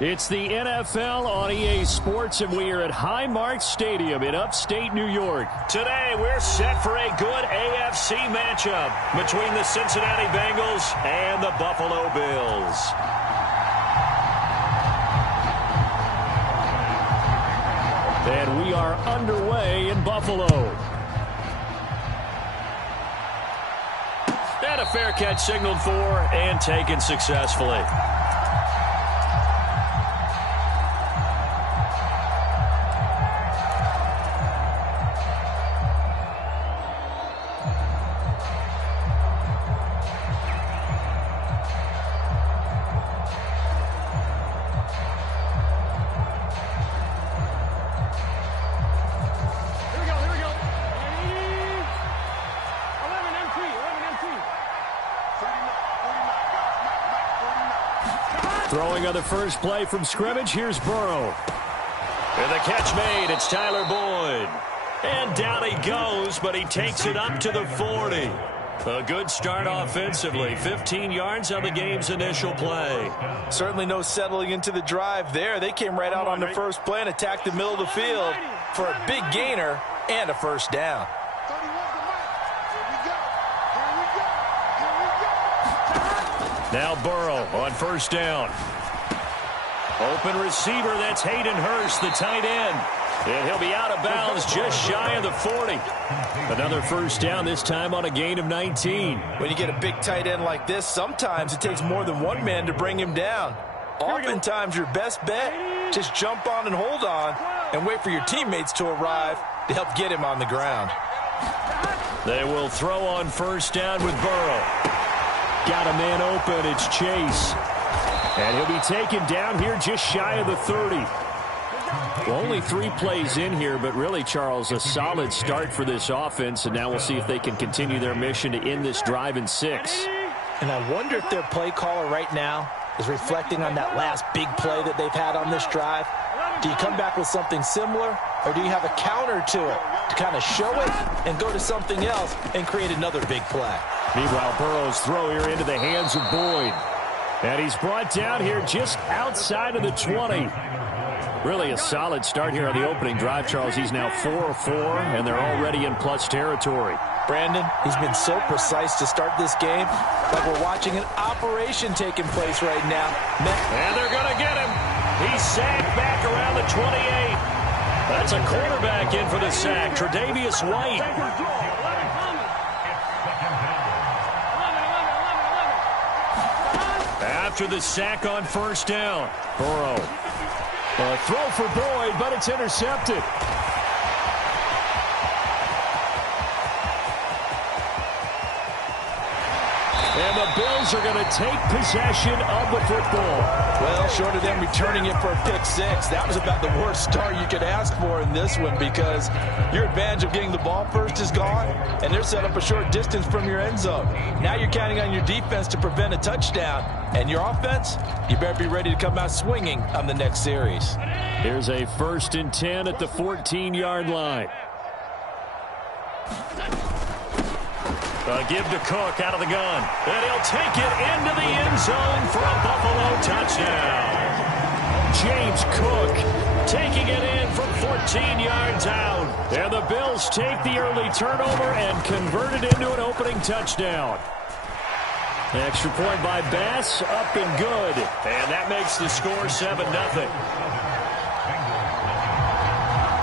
It's the NFL on EA Sports, and we are at Highmark Stadium in upstate New York. Today, we're set for a good AFC matchup between the Cincinnati Bengals and the Buffalo Bills. And we are underway in Buffalo. And a fair catch signaled for and taken successfully. Throwing on the first play from scrimmage, here's Burrow. And the catch made, it's Tyler Boyd. And down he goes, but he takes it up to the 40. A good start offensively, 15 yards on the game's initial play. Certainly no settling into the drive there. They came right out on the first play and attacked the middle of the field for a big gainer and a first down. Now Burrow on first down. Open receiver, that's Hayden Hurst, the tight end. And he'll be out of bounds just shy of the 40. Another first down, this time on a gain of 19. When you get a big tight end like this, sometimes it takes more than one man to bring him down. Oftentimes your best bet, just jump on and hold on and wait for your teammates to arrive to help get him on the ground. They will throw on first down with Burrow. Got a man open, it's Chase. And he'll be taken down here just shy of the 30. Well, only 3 plays in here, but really, Charles, a solid start for this offense. And now we'll see if they can continue their mission to end this drive in 6. And I wonder if their play caller right now is reflecting on that last big play that they've had on this drive. Do you come back with something similar, or do you have a counter to it to kind of show it and go to something else and create another big play? Meanwhile, Burrow's throw here into the hands of Boyd. And he's brought down here just outside of the 20. Really a solid start here on the opening drive, Charles. He's now 4-4, and they're already in plus territory. Brandon, he's been so precise to start this game, like we're watching an operation taking place right now. And they're going to get him. He's sacked back around the 28. That's a quarterback in for the sack, Tre'Davious White. After the sack on first down, Burrow. A throw for Boyd, but it's intercepted. And the Bills are going to take possession of the football. Well, short of them returning it for a pick 6, that was about the worst start you could ask for in this one, because your advantage of getting the ball first is gone, and they're set up a short distance from your end zone. Now you're counting on your defense to prevent a touchdown, and your offense, you better be ready to come out swinging on the next series. Here's a 1st and 10 at the 14-yard line. Give to Cook out of the gun. And he'll take it into the end zone for a Buffalo touchdown. James Cook taking it in from 14 yards out. And the Bills take the early turnover and convert it into an opening touchdown. The extra point by Bass, up and good. And that makes the score 7-0.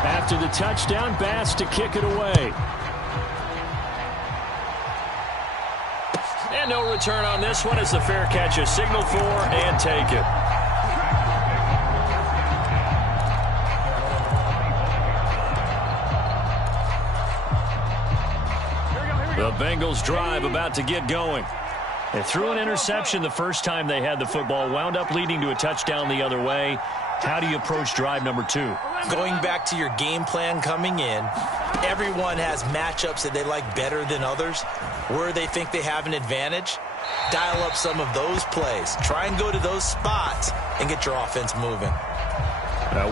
After the touchdown, Bass to kick it away. And no return on this one as the fair catch is signaled for and taken. The Bengals drive about to get going. They threw an interception the first time they had the football, wound up leading to a touchdown the other way. How do you approach drive number 2? Going back to your game plan coming in, everyone has matchups that they like better than others. Where they think they have an advantage, dial up some of those plays. Try and go to those spots and get your offense moving.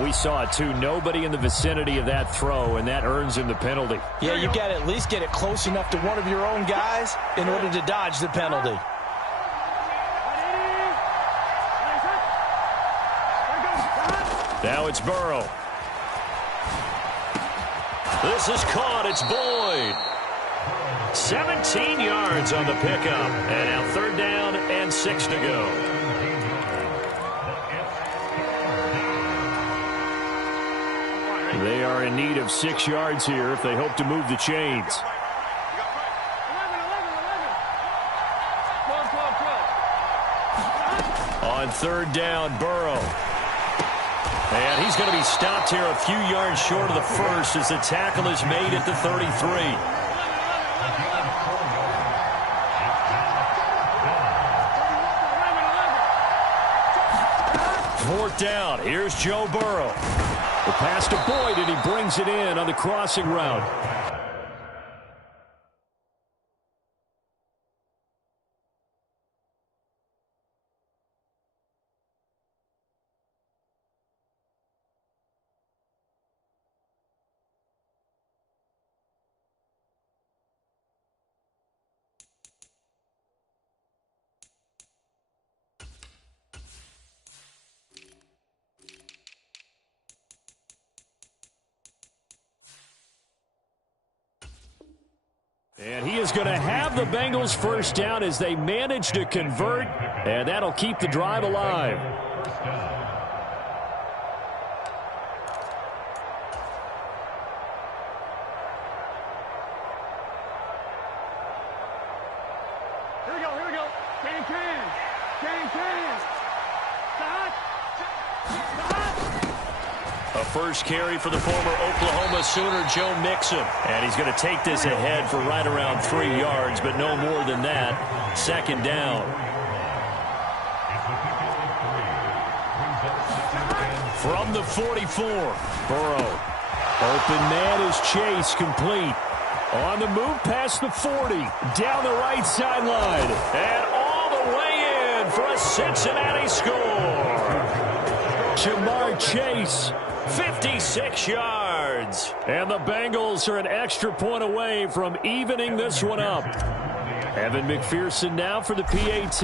We saw it, too. Nobody in the vicinity of that throw, and that earns him the penalty. Yeah, you got to at least get it close enough to one of your own guys in order to dodge the penalty. Now it's Burrow. This is caught. It's Boyd. 17 yards on the pickup. And now 3rd down and 6 to go. They are in need of 6 yards here if they hope to move the chains. On 3rd down, Burrow. And he's going to be stopped here a few yards short of the first as the tackle is made at the 33. 4th down. Here's Joe Burrow. The pass to Boyd, and he brings it in on the crossing route. And he is going to have the Bengals 1st down as they manage to convert, and that'll keep the drive alive. Here we go. Can. A first carry for the former Oklahoma Sooner, Joe Mixon. And he's going to take this ahead for right around 3 yards, but no more than that. 2nd down. From the 44, Burrow. Open man is Chase, complete. On the move past the 40, down the right sideline. And all the way in for a Cincinnati score. Jamar Chase. 56 yards. And the Bengals are an extra point away from evening this one up. Evan McPherson now for the PAT.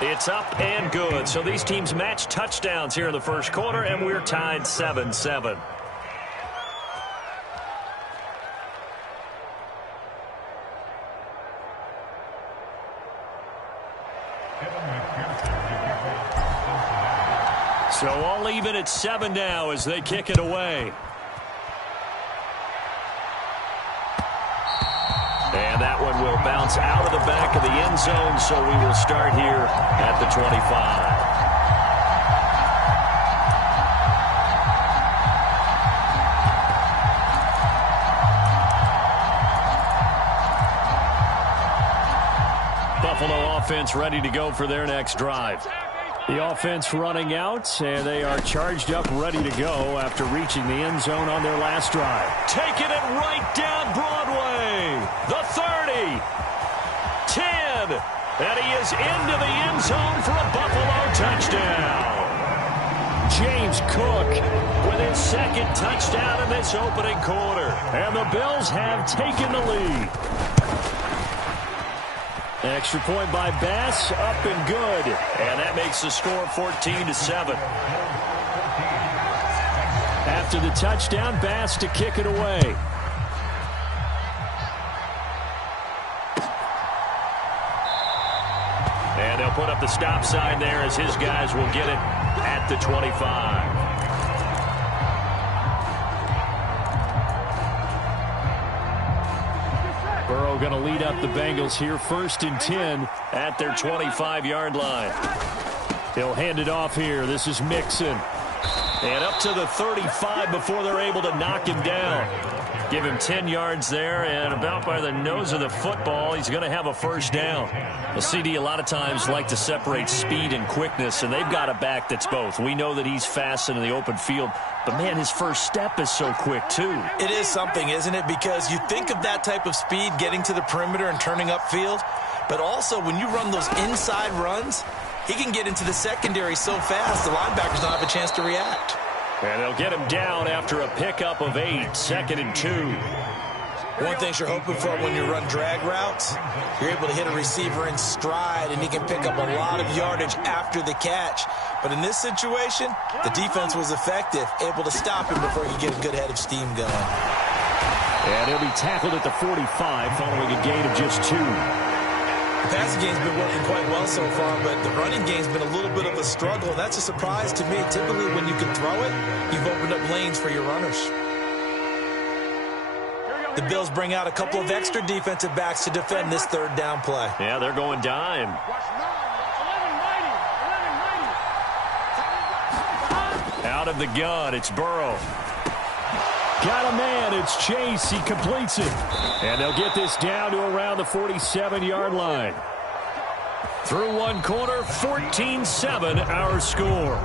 It's up and good. So these teams match touchdowns here in the 1st quarter, and we're tied 7-7. So all even at 7 now as they kick it away. And that one will bounce out of the back of the end zone, so we will start here at the 25. Buffalo offense ready to go for their next drive. The offense running out, and they are charged up, ready to go after reaching the end zone on their last drive. Taking it right down Broadway. The 30. 10. And he is into the end zone for a Buffalo touchdown. James Cook with his 2nd touchdown in this opening quarter. And the Bills have taken the lead. Extra point by Bass, up and good. And that makes the score 14-7. After the touchdown, Bass to kick it away. And they'll put up the stop sign there as his guys will get it at the 25. Burrow going to lead up the Bengals here, 1st and 10 at their 25-yard line. He'll hand it off here. This is Mixon. And up to the 35 before they're able to knock him down. Give him 10 yards there, and about by the nose of the football, he's going to have a 1st down. The CD a lot of times like to separate speed and quickness, and they've got a back that's both. We know that he's fast in the open field, but, man, his first step is so quick, too. It is something, isn't it? Because you think of that type of speed getting to the perimeter and turning upfield, but also when you run those inside runs, he can get into the secondary so fast the linebackers don't have a chance to react. And they'll get him down after a pickup of 8, 2nd and 2. One thing you're hoping for when you run drag routes, you're able to hit a receiver in stride, and he can pick up a lot of yardage after the catch. But in this situation, the defense was effective, able to stop him before he could get a good head of steam going. And he'll be tackled at the 45 following a gain of just 2. The passing game's been working quite well so far, but the running game's been a little bit of a struggle. That's a surprise to me. Typically, when you can throw it, you've opened up lanes for your runners. The Bills bring out a couple of extra defensive backs to defend this third down play. Yeah, they're going dime. Out of the gun, it's Burrow. Got a man, it's Chase. He completes it. And they'll get this down to around the 47-yard line. Through one quarter, 14-7 our score.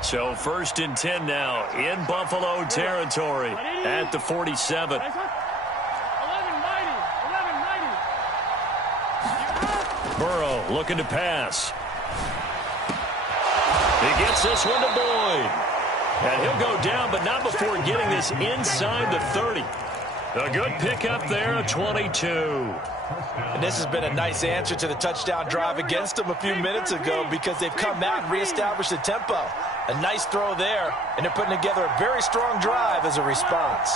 So 1st and 10 now in Buffalo territory at the 47. Burrow looking to pass. He gets this one to Boyd. And he'll go down, but not before getting this inside the 30. A good pickup there at 22. And this has been a nice answer to the touchdown drive against them a few minutes ago because they've come out and reestablished the tempo. A nice throw there, and they're putting together a very strong drive as a response.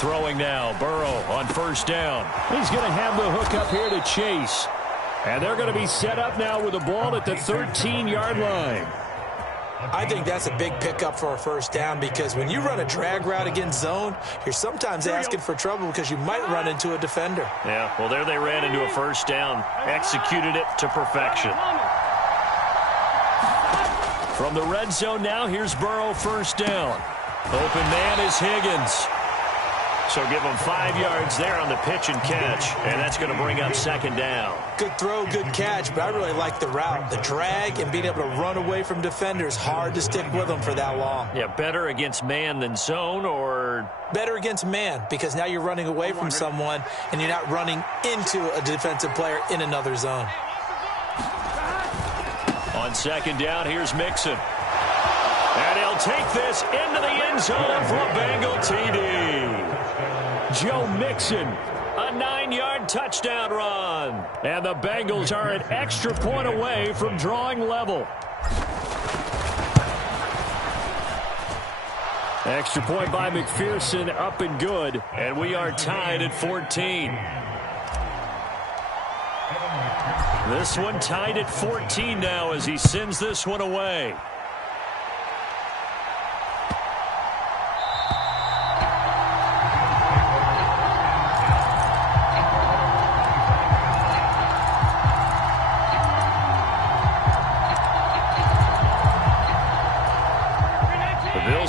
Throwing now, Burrow on 1st down. He's going to have the hook up here to Chase. And they're going to be set up now with the ball at the 13-yard line. I think that's a big pickup for a 1st down because when you run a drag route against zone, you're sometimes asking for trouble because you might run into a defender. Yeah, well, there they ran into a 1st down. Executed it to perfection. From the red zone now, here's Burrow 1st down. Open man is Higgins. So give him 5 yards there on the pitch and catch, and that's going to bring up 2nd down. Good throw, good catch, but I really like the route. The drag and being able to run away from defenders, hard to stick with them for that long. Yeah, better against man than zone, or? Better against man, because now you're running away from someone, and you're not running into a defensive player in another zone. On 2nd down, here's Mixon. And he'll take this into the end zone for a Bengal TD. Joe Mixon, a 9-yard touchdown run. And the Bengals are an extra point away from drawing level. Extra point by McPherson, up and good. And we are tied at 14. This one tied at 14 now as he sends this one away.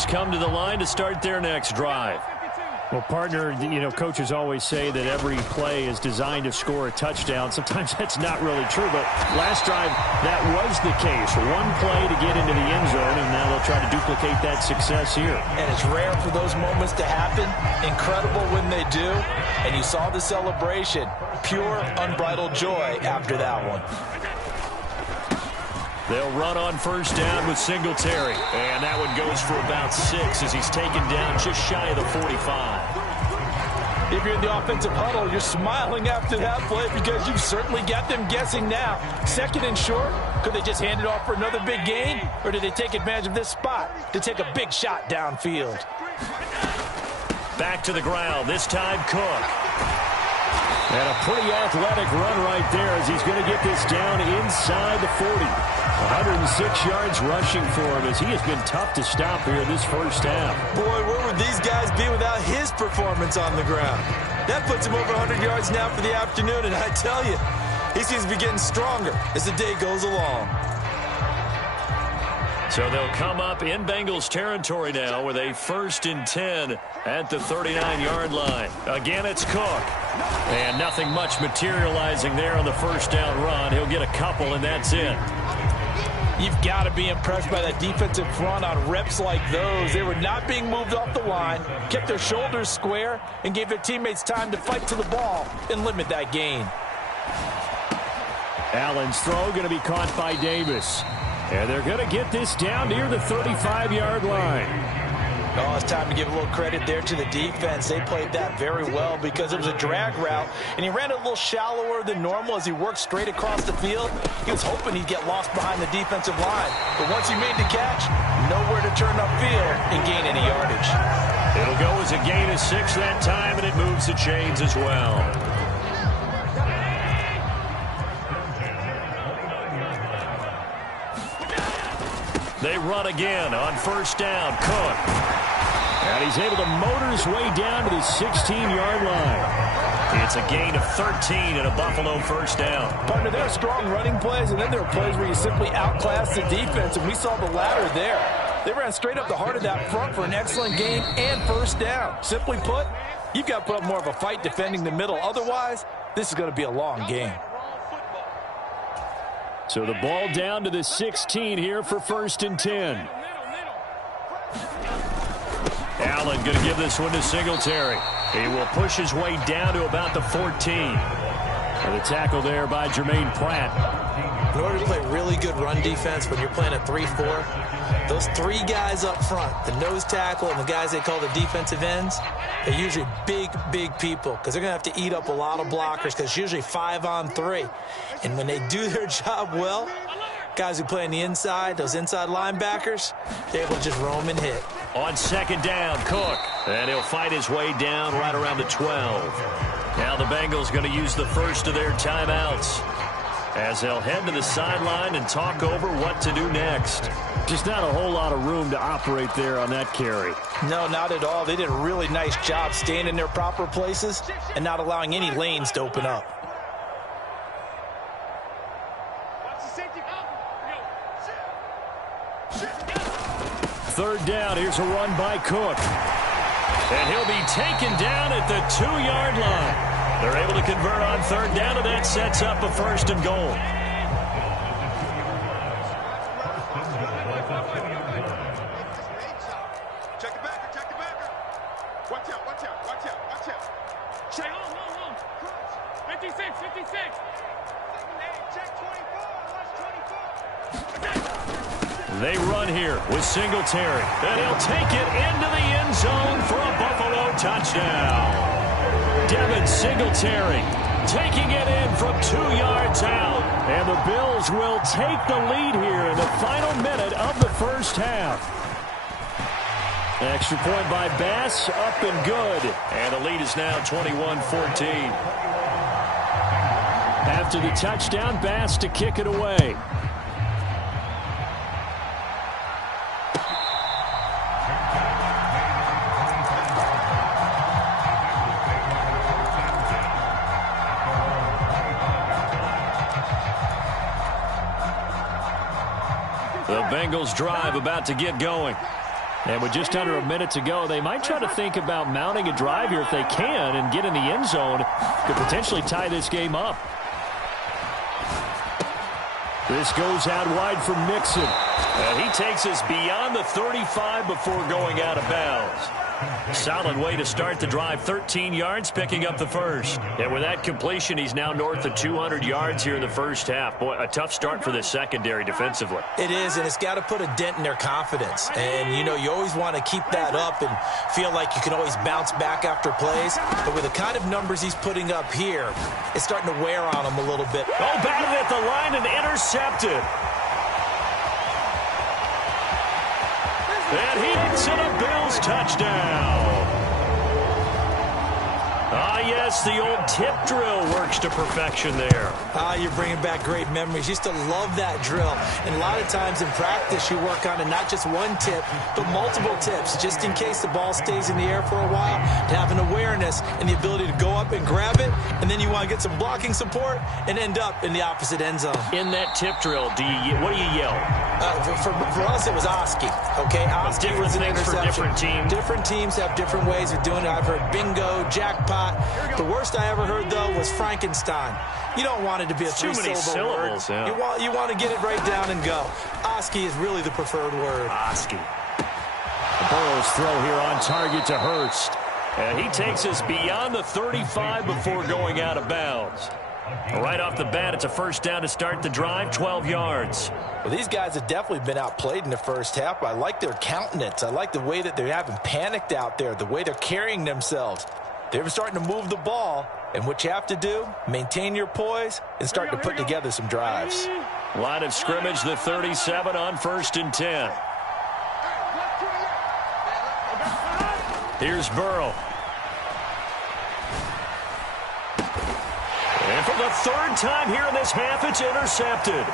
Come to the line to start their next drive. Well, partner, coaches always say that every play is designed to score a touchdown. Sometimes that's not really true, but last drive, that was the case. One play to get into the end zone, and now they'll try to duplicate that success here. And it's rare for those moments to happen. Incredible when they do. And you saw the celebration. Pure, unbridled joy after that one. They'll run on 1st down with Singletary. And that one goes for about 6 as he's taken down just shy of the 45. If you're in the offensive huddle, you're smiling after that play because you've certainly got them guessing now. 2nd and short, could they just hand it off for another big gain? Or did they take advantage of this spot to take a big shot downfield? Back to the ground, this time Cook. And a pretty athletic run right there as he's going to get this down inside the 40. 106 yards rushing for him as he has been tough to stop here in this 1st half. Boy, where would these guys be without his performance on the ground? That puts him over 100 yards now for the afternoon, and I tell you, he seems to be getting stronger as the day goes along. So they'll come up in Bengals territory now with a 1st and 10 at the 39-yard line. Again, it's Cook. And nothing much materializing there on the 1st down run. He'll get a couple, and that's it. You've got to be impressed by that defensive front on reps like those. They were not being moved off the line, kept their shoulders square, and gave their teammates time to fight to the ball and limit that gain. Allen's throw going to be caught by Davis. And they're going to get this down near the 35-yard line. Oh, it's time to give a little credit there to the defense. They played that very well because it was a drag route, and he ran it a little shallower than normal as he worked straight across the field. He was hoping he'd get lost behind the defensive line. But once he made the catch, nowhere to turn upfield and gain any yardage. It'll go as a gain of 6 that time, and it moves the chains as well. They run again on first down. Cook. And he's able to motor his way down to the 16-yard line. It's a gain of 13 and a Buffalo first down. Partner, there are strong running plays, and then there are plays where you simply outclass the defense, and we saw the latter there. They ran straight up the heart of that front for an excellent gain and first down. Simply put, you've got to put up more of a fight defending the middle. Otherwise, this is going to be a long game. So the ball down to the 16 here for first and 10. Allen going to give this one to Singletary. He will push his way down to about the 14. And the tackle there by Jermaine Pratt. In order to play really good run defense when you're playing a 3-4, those 3 guys up front, the nose tackle and the guys they call the defensive ends, they're usually big people because they're going to have to eat up a lot of blockers because it's usually 5-on-3. And when they do their job well, guys who play on the inside, those inside linebackers, they're able to just roam and hit. On second down, Cook. And he'll fight his way down right around the 12. Now the Bengals going to use the first of their timeouts as they'll head to the sideline and talk over what to do next. Just not a whole lot of room to operate there on that carry. No, not at all. They did a really nice job staying in their proper places and not allowing any lanes to open up. Third down, here's a run by Cook. And he'll be taken down at the 2-yard line. They're able to convert on third down, and that sets up a first and goal. Check the backer, check the backer. Watch out, watch out, watch out, watch out. Check, long. 56. Check 24, watch 24. They run here with Singletary. And he'll take it into the end zone for a Buffalo touchdown. Devin Singletary taking it in from 2 yards out. And the Bills will take the lead here in the final minute of the first half. Extra point by Bass, up and good. And the lead is now 21-14. After the touchdown, Bass to kick it away. The Bengals drive about to get going. And with just under a minute to go, they might try to think about mounting a drive here if they can and get in the end zone. Could potentially tie this game up. This goes out wide for Mixon. And he takes us beyond the 35 before going out of bounds. Solid way to start the drive. 13 yards, picking up the first. And with that completion, he's now north of 200 yards here in the first half. Boy, a tough start for the secondary defensively. It is, and it's got to put a dent in their confidence. And, you know, you always want to keep that up and feel like you can always bounce back after plays. But with the kind of numbers he's putting up here, it's starting to wear on him a little bit. Oh, batted at the line and intercepted. And he hits it, a Bills touchdown. Ah, yes, the old tip drill works to perfection there. You're bringing back great memories. Used to love that drill. And a lot of times in practice, you work on it, not just one tip, but multiple tips, just in case the ball stays in the air for a while, to have an awareness and the ability to go up and grab it, and then you want to get some blocking support and end up in the opposite end zone. In that tip drill, what do you yell? For us, it was Oski. Okay, Oski different was an things for interception. different teams. Different teams have different ways of doing it. I've heard bingo, jackpot. The worst I ever heard, though, was Frankenstein. You don't want it to be a three-syllable word. Yeah. You want to get it right down and go. Oski is really the preferred word. Oski. The Burrow's throw here on target to Hurst. And he takes us beyond the 35 before going out of bounds. Right off the bat, it's a first down to start the drive, 12 yards. Well, these guys have definitely been outplayed in the first half, but I like their countenance. I like the way that they haven't panicked out there, the way they're carrying themselves. They're starting to move the ball, and what you have to do, maintain your poise and start to put together some drives. Line of scrimmage, the 37 on 1st and 10. Here's Burrow. And for the 3rd time here in this half, it's intercepted.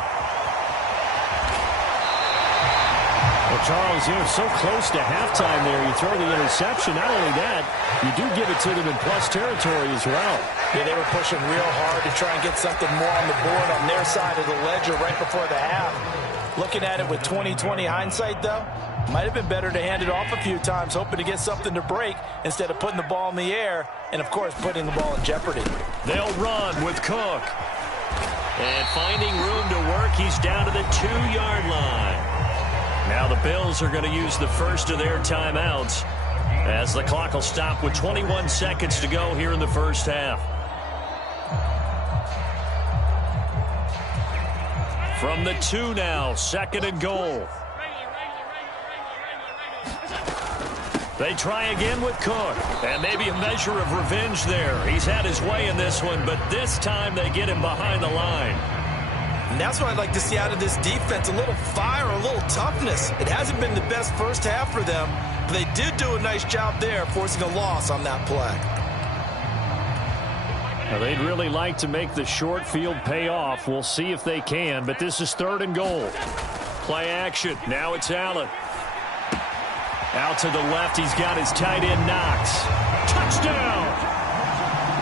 Well, Charles, you're so close to halftime there. You throw the interception. Not only that, you do give it to them in plus territory as well. Yeah, they were pushing real hard to try and get something more on the board on their side of the ledger right before the half. Looking at it with 20/20 hindsight, though, might have been better to hand it off a few times, hoping to get something to break instead of putting the ball in the air and, of course, putting the ball in jeopardy. They'll run with Cook. And finding room to work, he's down to the 2-yard line. Now the Bills are going to use the first of their timeouts as the clock will stop with 21 seconds to go here in the first half. From the 2 now, 2nd and goal. They try again with Cook, and maybe a measure of revenge there. He's had his way in this one, but this time they get him behind the line. And that's what I'd like to see out of this defense, a little fire, a little toughness. It hasn't been the best first half for them, but they did do a nice job there, forcing a loss on that play. Now, they'd really like to make the short field pay off. We'll see if they can, but this is 3rd and goal. Play action. Now it's Allen. Out to the left, he's got his tight end Knox. Touchdown!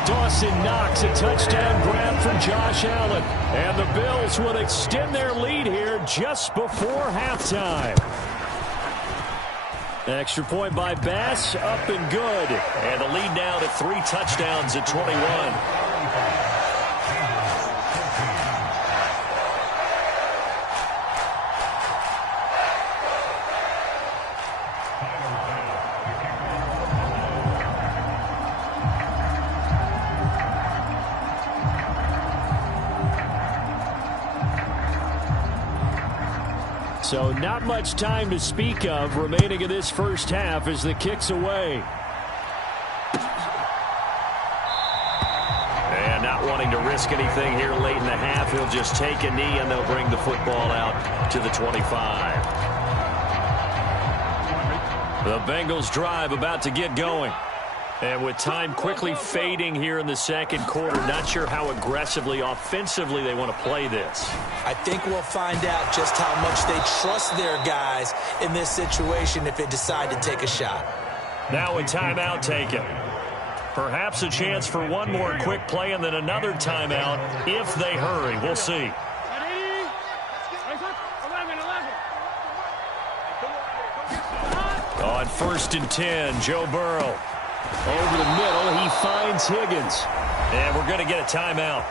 Dawson Knox, a touchdown grab from Josh Allen. And the Bills would extend their lead here just before halftime. Extra point by Bass, up and good. And the lead now to 3 touchdowns at 21. So not much time to speak of remaining in this first half as the kick's away. And not wanting to risk anything here late in the half, he'll just take a knee and they'll bring the football out to the 25. The Bengals drive about to get going. And with time quickly fading here in the 2nd quarter, not sure how aggressively, offensively they want to play this. I think we'll find out just how much they trust their guys in this situation if they decide to take a shot. Now a timeout taken. Perhaps a chance for one more quick play and then another timeout if they hurry. We'll see. On 1st and 10, Joe Burrow. Over the middle, he finds Higgins. And we're going to get a timeout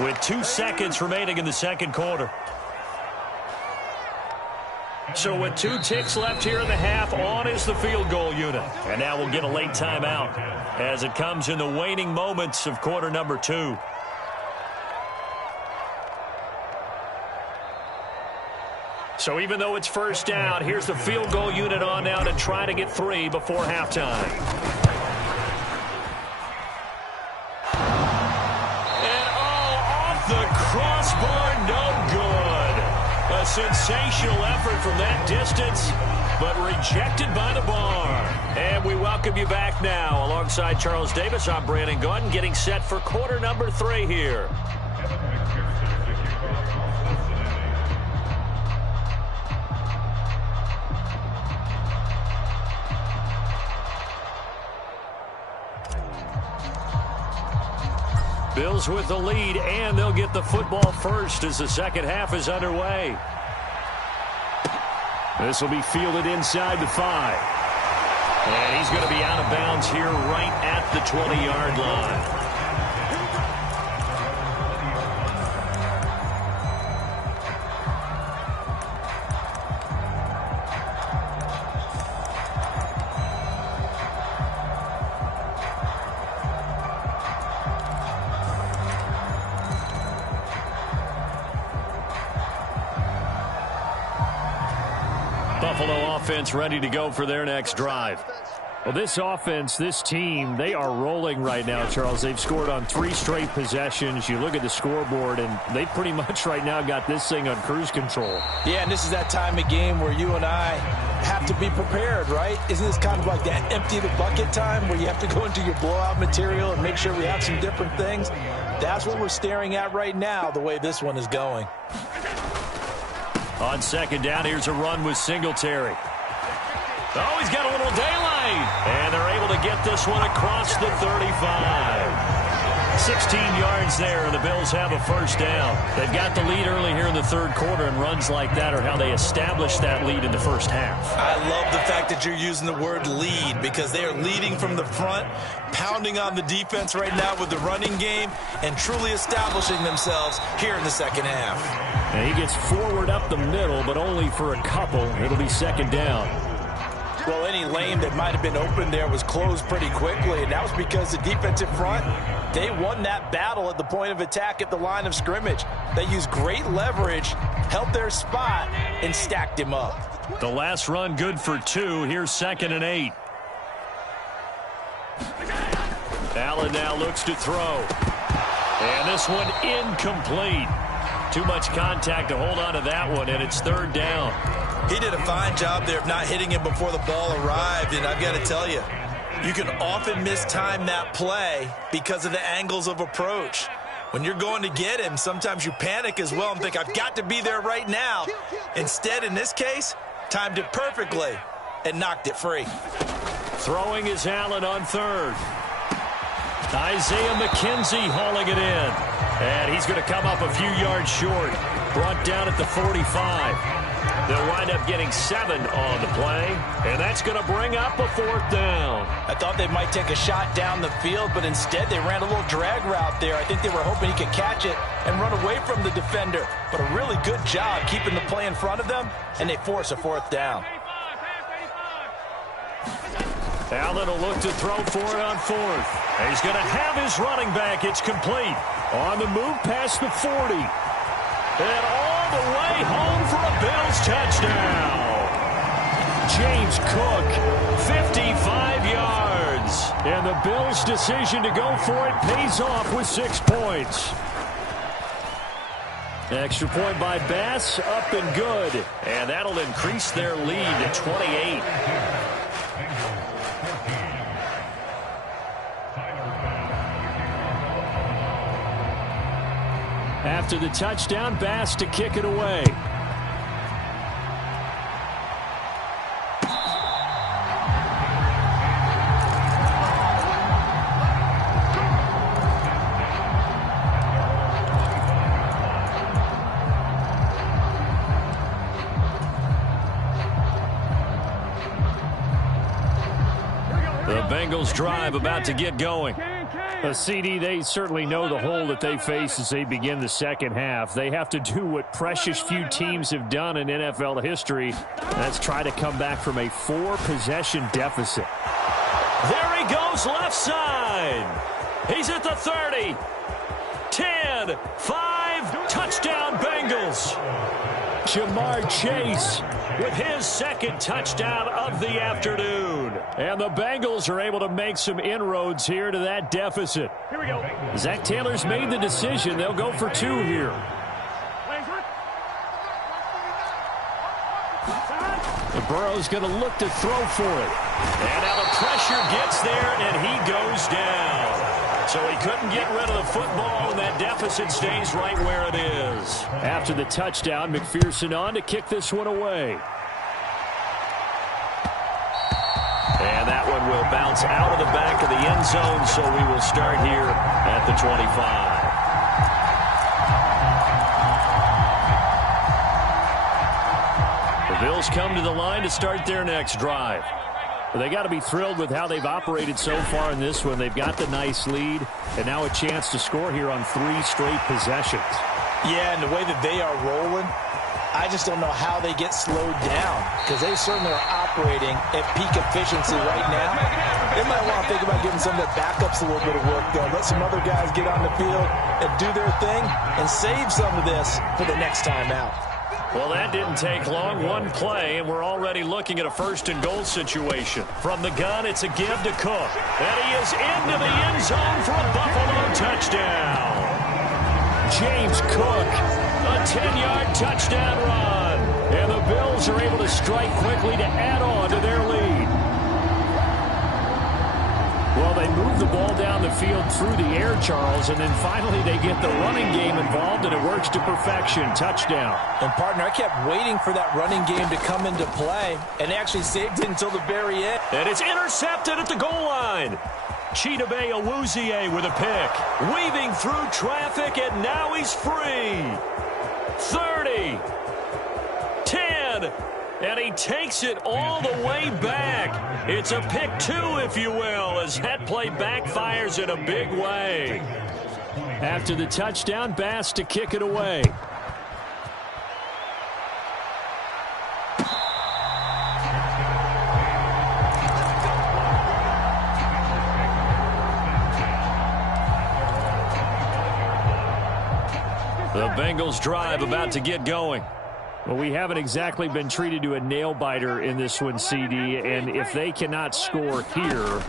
with 2 seconds remaining in the 2nd quarter. So with 2 ticks left here in the half, on is the field goal unit. And now we'll get a late timeout as it comes in the waning moments of quarter number 2. So even though it's first down, here's the field goal unit on now to try to get 3 before halftime. And off the crossbar, no good. A sensational effort from that distance, but rejected by the bar. And we welcome you back now. Alongside Charles Davis, I'm Brandon Gaudin, getting set for quarter number 3 here. Bills with the lead, and they'll get the football first as the 2nd half is underway. This will be fielded inside the 5. And he's going to be out of bounds here right at the 20-yard line. Buffalo offense ready to go for their next drive. Well, this offense, this team, they are rolling right now, Charles. They've scored on 3 straight possessions. You look at the scoreboard, and they pretty much right now got this thing on cruise control. Yeah, and this is that time of game where you and I have to be prepared, right? Isn't this kind of like that empty the bucket time where you have to go into your blowout material and make sure we have some different things? That's what we're staring at right now, the way this one is going. On second down, here's a run with Singletary. Oh, he's got a little daylight. And they're able to get this one across the 35. 16 yards there, and the Bills have a first down. They've got the lead early here in the third quarter, and runs like that are how they establish that lead in the first half. I love the fact that you're using the word lead, because they are leading from the front, pounding on the defense right now with the running game, and truly establishing themselves here in the second half. And he gets forward up the middle, but only for a couple. It'll be second down. Well, any lane that might have been open there was closed pretty quickly, and that was because the defensive front, they won that battle at the point of attack at the line of scrimmage. They used great leverage, held their spot, and stacked him up. The last run good for 2. Here's 2nd and 8. Allen now looks to throw. And this one incomplete. Too much contact to hold on to that one, and it's 3rd down. He did a fine job there of not hitting him before the ball arrived, and I've got to tell you, you can often mistime that play because of the angles of approach. When you're going to get him, sometimes you panic as well and think, I've got to be there right now. Instead, in this case, timed it perfectly and knocked it free. Throwing is Allen on 3rd. Isaiah McKenzie hauling it in. And he's going to come up a few yards short. Brought down at the 45. They'll wind up getting 7 on the play, and that's going to bring up a 4th down. I thought they might take a shot down the field, but instead they ran a little drag route there. I think they were hoping he could catch it and run away from the defender. But a really good job keeping the play in front of them, and they force a 4th down. Allen will look to throw for it on 4th. And he's going to have his running back. It's complete. On the move past the 40. And all the way home for a Bills touchdown. James Cook, 55 yards. And the Bills' decision to go for it pays off with 6 points. Extra point by Bass, up and good. And that'll increase their lead to 28. After the touchdown, Bass to kick it away. The Bengals drive about to get going. CD, they certainly know the hole that they face as they begin the second half. They have to do what precious few teams have done in NFL history. That's try to come back from a 4-possession deficit. There he goes left side. He's at the 30. 10, 5, touchdown Bengals. Jamar Chase with his 2nd touchdown of the afternoon. And the Bengals are able to make some inroads here to that deficit. Here we go. Zach Taylor's made the decision. They'll go for 2 here. The Burrow's going to look to throw for it. And now the pressure gets there, and he goes down. So he couldn't get rid of the football, and that deficit stays right where it is. After the touchdown, McPherson on to kick this one away. And that one will bounce out of the back of the end zone, so we will start here at the 25. The Bills come to the line to start their next drive. But they got to be thrilled with how they've operated so far in this one. They've got the nice lead, and now a chance to score here on 3 straight possessions. Yeah, and the way that they are rolling, I just don't know how they get slowed down, because they certainly are operating at peak efficiency right now. They might want to think about giving some of their backups a little bit of work, though. Let some other guys get on the field and do their thing and save some of this for the next time out. Well, that didn't take long. One play, and we're already looking at a first-and-goal situation. From the gun, it's a give to Cook. And he is into the end zone for a Buffalo touchdown. James Cook, a 10-yard touchdown run. And the Bills are able to strike quickly to add on to their lead. Well, they move the ball down the field through the air, Charles, and then finally they get the running game involved, and it works to perfection. Touchdown. And, partner, I kept waiting for that running game to come into play, and they actually saved it until the very end. And it's intercepted at the goal line. Chidobe Awuzie with a pick. Weaving through traffic, and now he's free. 30. 10. And he takes it all the way back. It's a pick two, if you will, as that play backfires in a big way. After the touchdown, Bass to kick it away. The Bengals drive about to get going. Well, we haven't exactly been treated to a nail-biter in this one, CD, and if they cannot score here,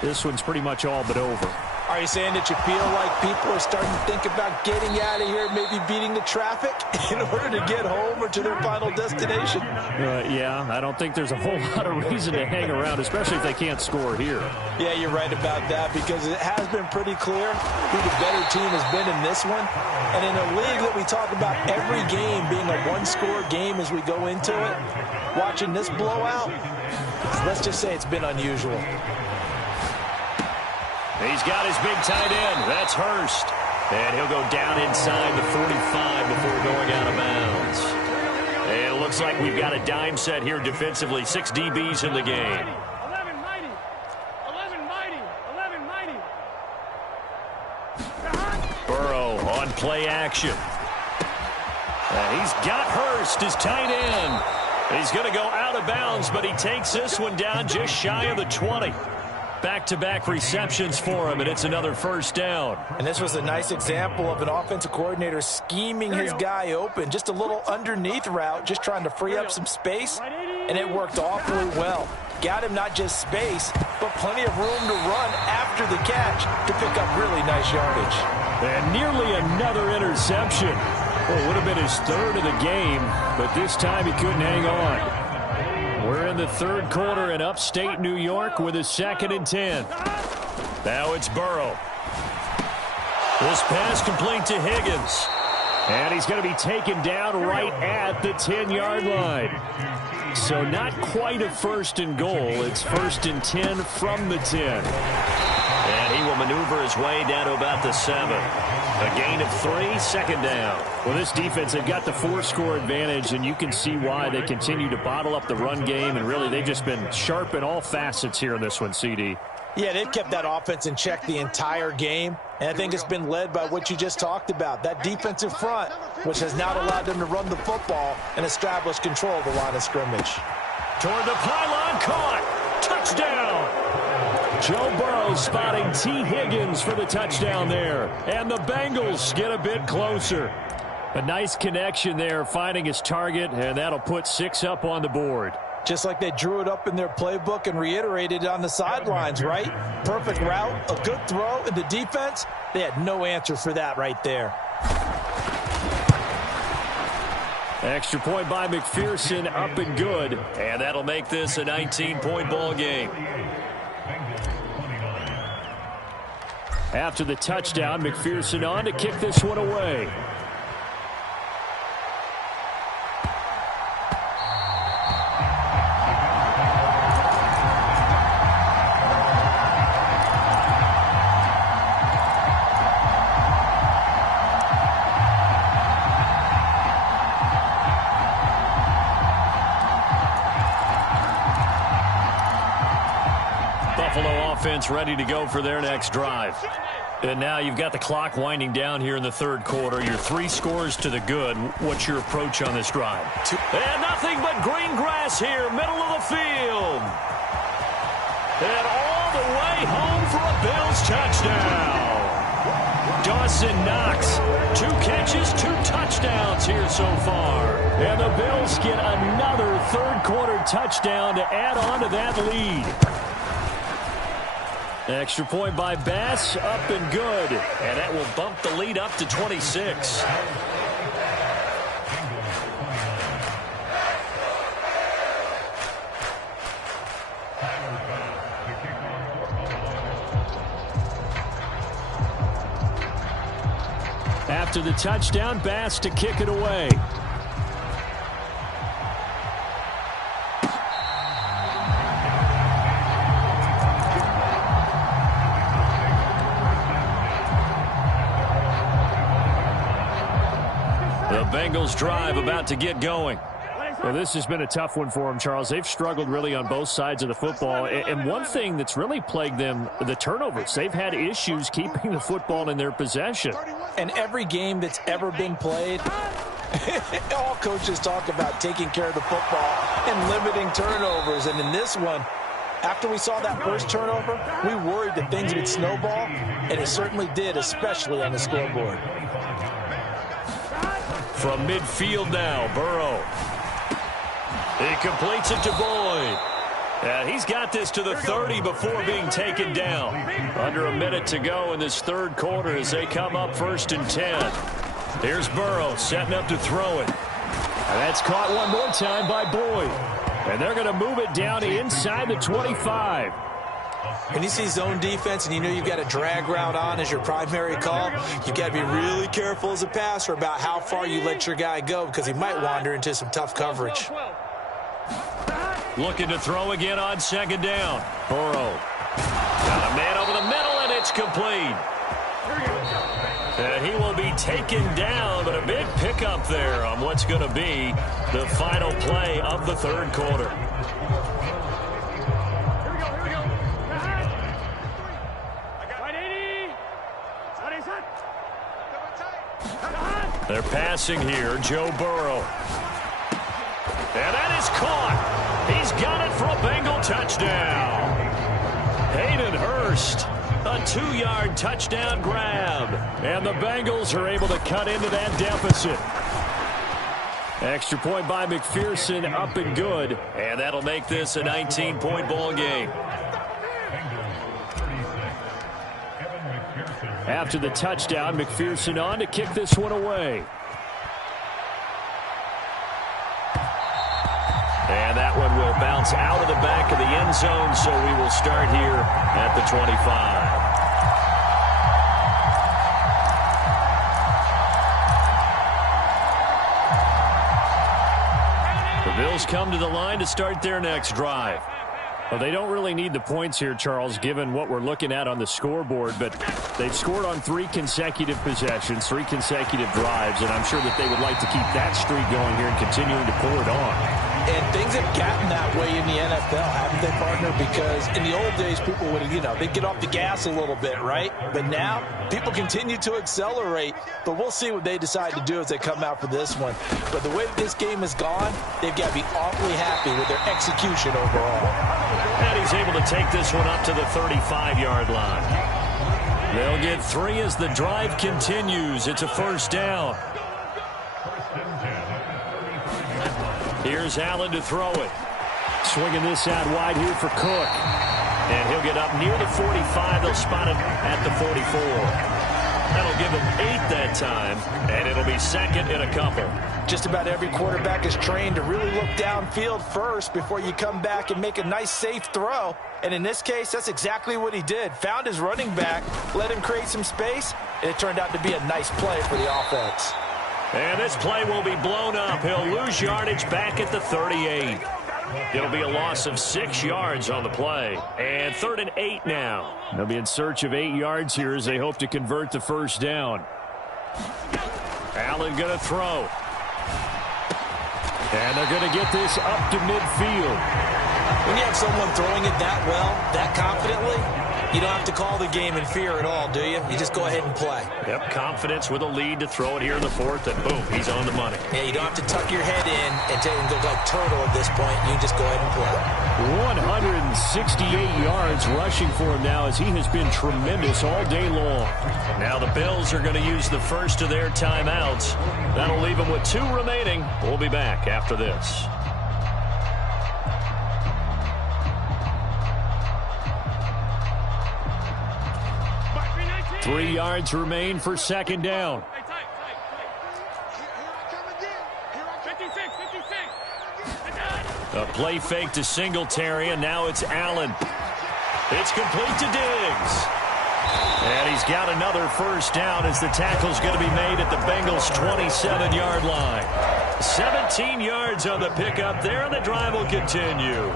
this one's pretty much all but over. Are you saying that you feel like people are starting to think about getting out of here, maybe beating the traffic in order to get home or to their final destination? Yeah, I don't think there's a whole lot of reason to hang around, especially if they can't score here. Yeah, you're right about that, because it has been pretty clear who the better team has been in this one. And in a league that we talk about every game being a one-score game as we go into it, watching this blowout, let's just say it's been unusual. He's got his big tight end. That's Hurst. And he'll go down inside the 45 before going out of bounds. And it looks like we've got a dime set here defensively. 6 DBs in the game. 11 mighty. 11 mighty. 11 mighty. Burrow on play action. And he's got Hurst, his tight end. He's going to go out of bounds, but he takes this one down just shy of the 20. Back-to-back receptions for him, and it's another first down. And this was a nice example of an offensive coordinator scheming his guy open. Just a little underneath route, just trying to free up some space, and it worked awfully well. Got him not just space, but plenty of room to run after the catch to pick up really nice yardage. And nearly another interception. Well, it would have been his third of the game, but this time he couldn't hang on. We're in the third quarter in upstate New York with a 2nd and 10. Now it's Burrow. This pass complete to Higgins. And he's going to be taken down right at the 10-yard line. So not quite a first and goal. It's 1st and 10 from the 10. And he will maneuver his way down to about the 7. A gain of 3, 2nd down. Well, this defense, they've got the 4-score advantage, and you can see why they continue to bottle up the run game, and really they've just been sharp in all facets here in this one, CD. Yeah, they've kept that offense in check the entire game, and I think it's been led by what you just talked about, that defensive front, which has not allowed them to run the football and establish control of the line of scrimmage. Toward the pylon, caught. Touchdown. Joe Burrow spotting T. Higgins for the touchdown there. And the Bengals get a bit closer. A nice connection there, finding his target, and that'll put 6 up on the board. Just like they drew it up in their playbook and reiterated it on the sidelines, right? Perfect route, a good throw, and the defense, they had no answer for that right there. Extra point by McPherson, up and good. And that'll make this a 19-point ball game. After the touchdown, McPherson on to kick this one away. Buffalo offense ready to go for their next drive. And now you've got the clock winding down here in the third quarter. Your 3 scores to the good. What's your approach on this drive? And nothing but green grass here, middle of the field. And all the way home for a Bills touchdown. Dawson Knox. 2 catches, 2 touchdowns here so far. And the Bills get another third-quarter touchdown to add on to that lead. Extra point by Bass, up and good. And that will bump the lead up to 26. After the touchdown, Bass to kick it away. The Bengals drive about to get going. Well, this has been a tough one for them, Charles. They've struggled really on both sides of the football. And one thing that's really plagued them, the turnovers. They've had issues keeping the football in their possession. And every game that's ever been played, all coaches talk about taking care of the football and limiting turnovers. And in this one, after we saw that first turnover, we worried that things would snowball, and it certainly did, especially on the scoreboard. From midfield now, Burrow. He completes it to Boyd. And he's got this to the 30 before being taken down. Under a minute to go in this third quarter as they come up 1st and 10. Here's Burrow setting up to throw it. And that's caught one more time by Boyd. And they're going to move it down inside the 25. When you see zone defense and you know you've got a drag route on as your primary call, you've got to be really careful as a passer about how far you let your guy go because he might wander into some tough coverage. Looking to throw again on 2nd down. Burrow. Got a man over the middle, and it's complete. And he will be taken down, but a big pickup there on what's going to be the final play of the third quarter. They're passing here, Joe Burrow. And that is caught. He's got it for a Bengal touchdown. Hayden Hurst, a 2-yard touchdown grab. And the Bengals are able to cut into that deficit. Extra point by McPherson, up and good. And that'll make this a 19-point ball game. After the touchdown, McPherson on to kick this one away. And that one will bounce out of the back of the end zone, so we will start here at the 25. The Bills come to the line to start their next drive. Well, they don't really need the points here, Charles, given what we're looking at on the scoreboard, but they've scored on 3 consecutive possessions, 3 consecutive drives, and I'm sure that they would like to keep that streak going here and continuing to pour it on. And things have gotten that way in the NFL, haven't they, partner? Because in the old days, people would, they'd get off the gas a little bit, right? But now, people continue to accelerate. But we'll see what they decide to do as they come out for this one. But the way that this game has gone, they've got to be awfully happy with their execution overall. And he's able to take this one up to the 35-yard line. They'll get 3 as the drive continues. It's a 1st down. Here's Allen to throw it. Swinging this out wide here for Cook. And he'll get up near the 45. They'll spot him at the 44. That'll give him 8 that time, and it'll be 2nd and a couple. Just about every quarterback is trained to really look downfield first before you come back and make a nice, safe throw. And in this case, that's exactly what he did. Found his running back, let him create some space, and it turned out to be a nice play for the offense. And this play will be blown up. He'll lose yardage back at the 38. It'll be a loss of 6 yards on the play. And 3rd and 8 now. They'll be in search of 8 yards here as they hope to convert the 1st down. Allen going to throw. And they're going to get this up to midfield. When you have someone throwing it that well, that confidently, you don't have to call the game in fear at all, do you? You just go ahead and play. Yep, confidence with a lead to throw it here in the 4th, and boom, he's on the money. Yeah, you don't have to tuck your head in and go like turtle at this point. You just go ahead and play. 168 yards rushing for him now as he has been tremendous all day long. Now the Bills are going to use the first of their timeouts. That'll leave them with 2 remaining. We'll be back after this. 3 yards remain for second down. A play fake to Singletary, and now it's Allen. It's complete to Diggs. And he's got another first down as the tackle's going to be made at the Bengals' 27-yard line. 17 yards on the pickup there, and the drive will continue.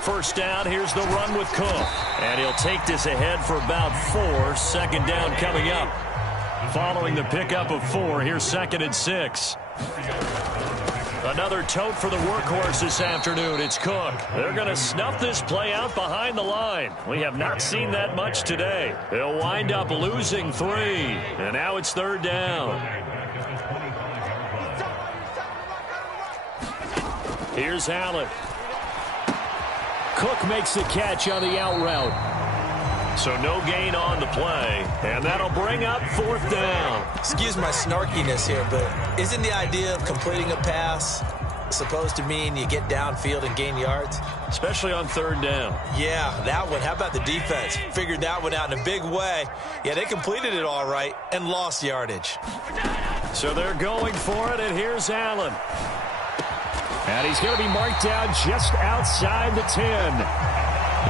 First down, here's the run with Cook. And he'll take this ahead for about 4. Second down coming up. Following the pickup of 4, here's 2nd and 6. Another tote for the workhorse this afternoon. It's Cook. They're going to snuff this play out behind the line. We have not seen that much today. They'll wind up losing 3. And now it's 3rd down. Here's Allen. Cook makes the catch on the out route. So no gain on the play, and that'll bring up 4th down. Excuse my snarkiness here, but isn't the idea of completing a pass supposed to mean you get downfield and gain yards? Especially on 3rd down. Yeah, that one. How about the defense? Figured that one out in a big way. Yeah, they completed it all right and lost yardage. So they're going for it, and here's Allen. And he's going to be marked down just outside the 10.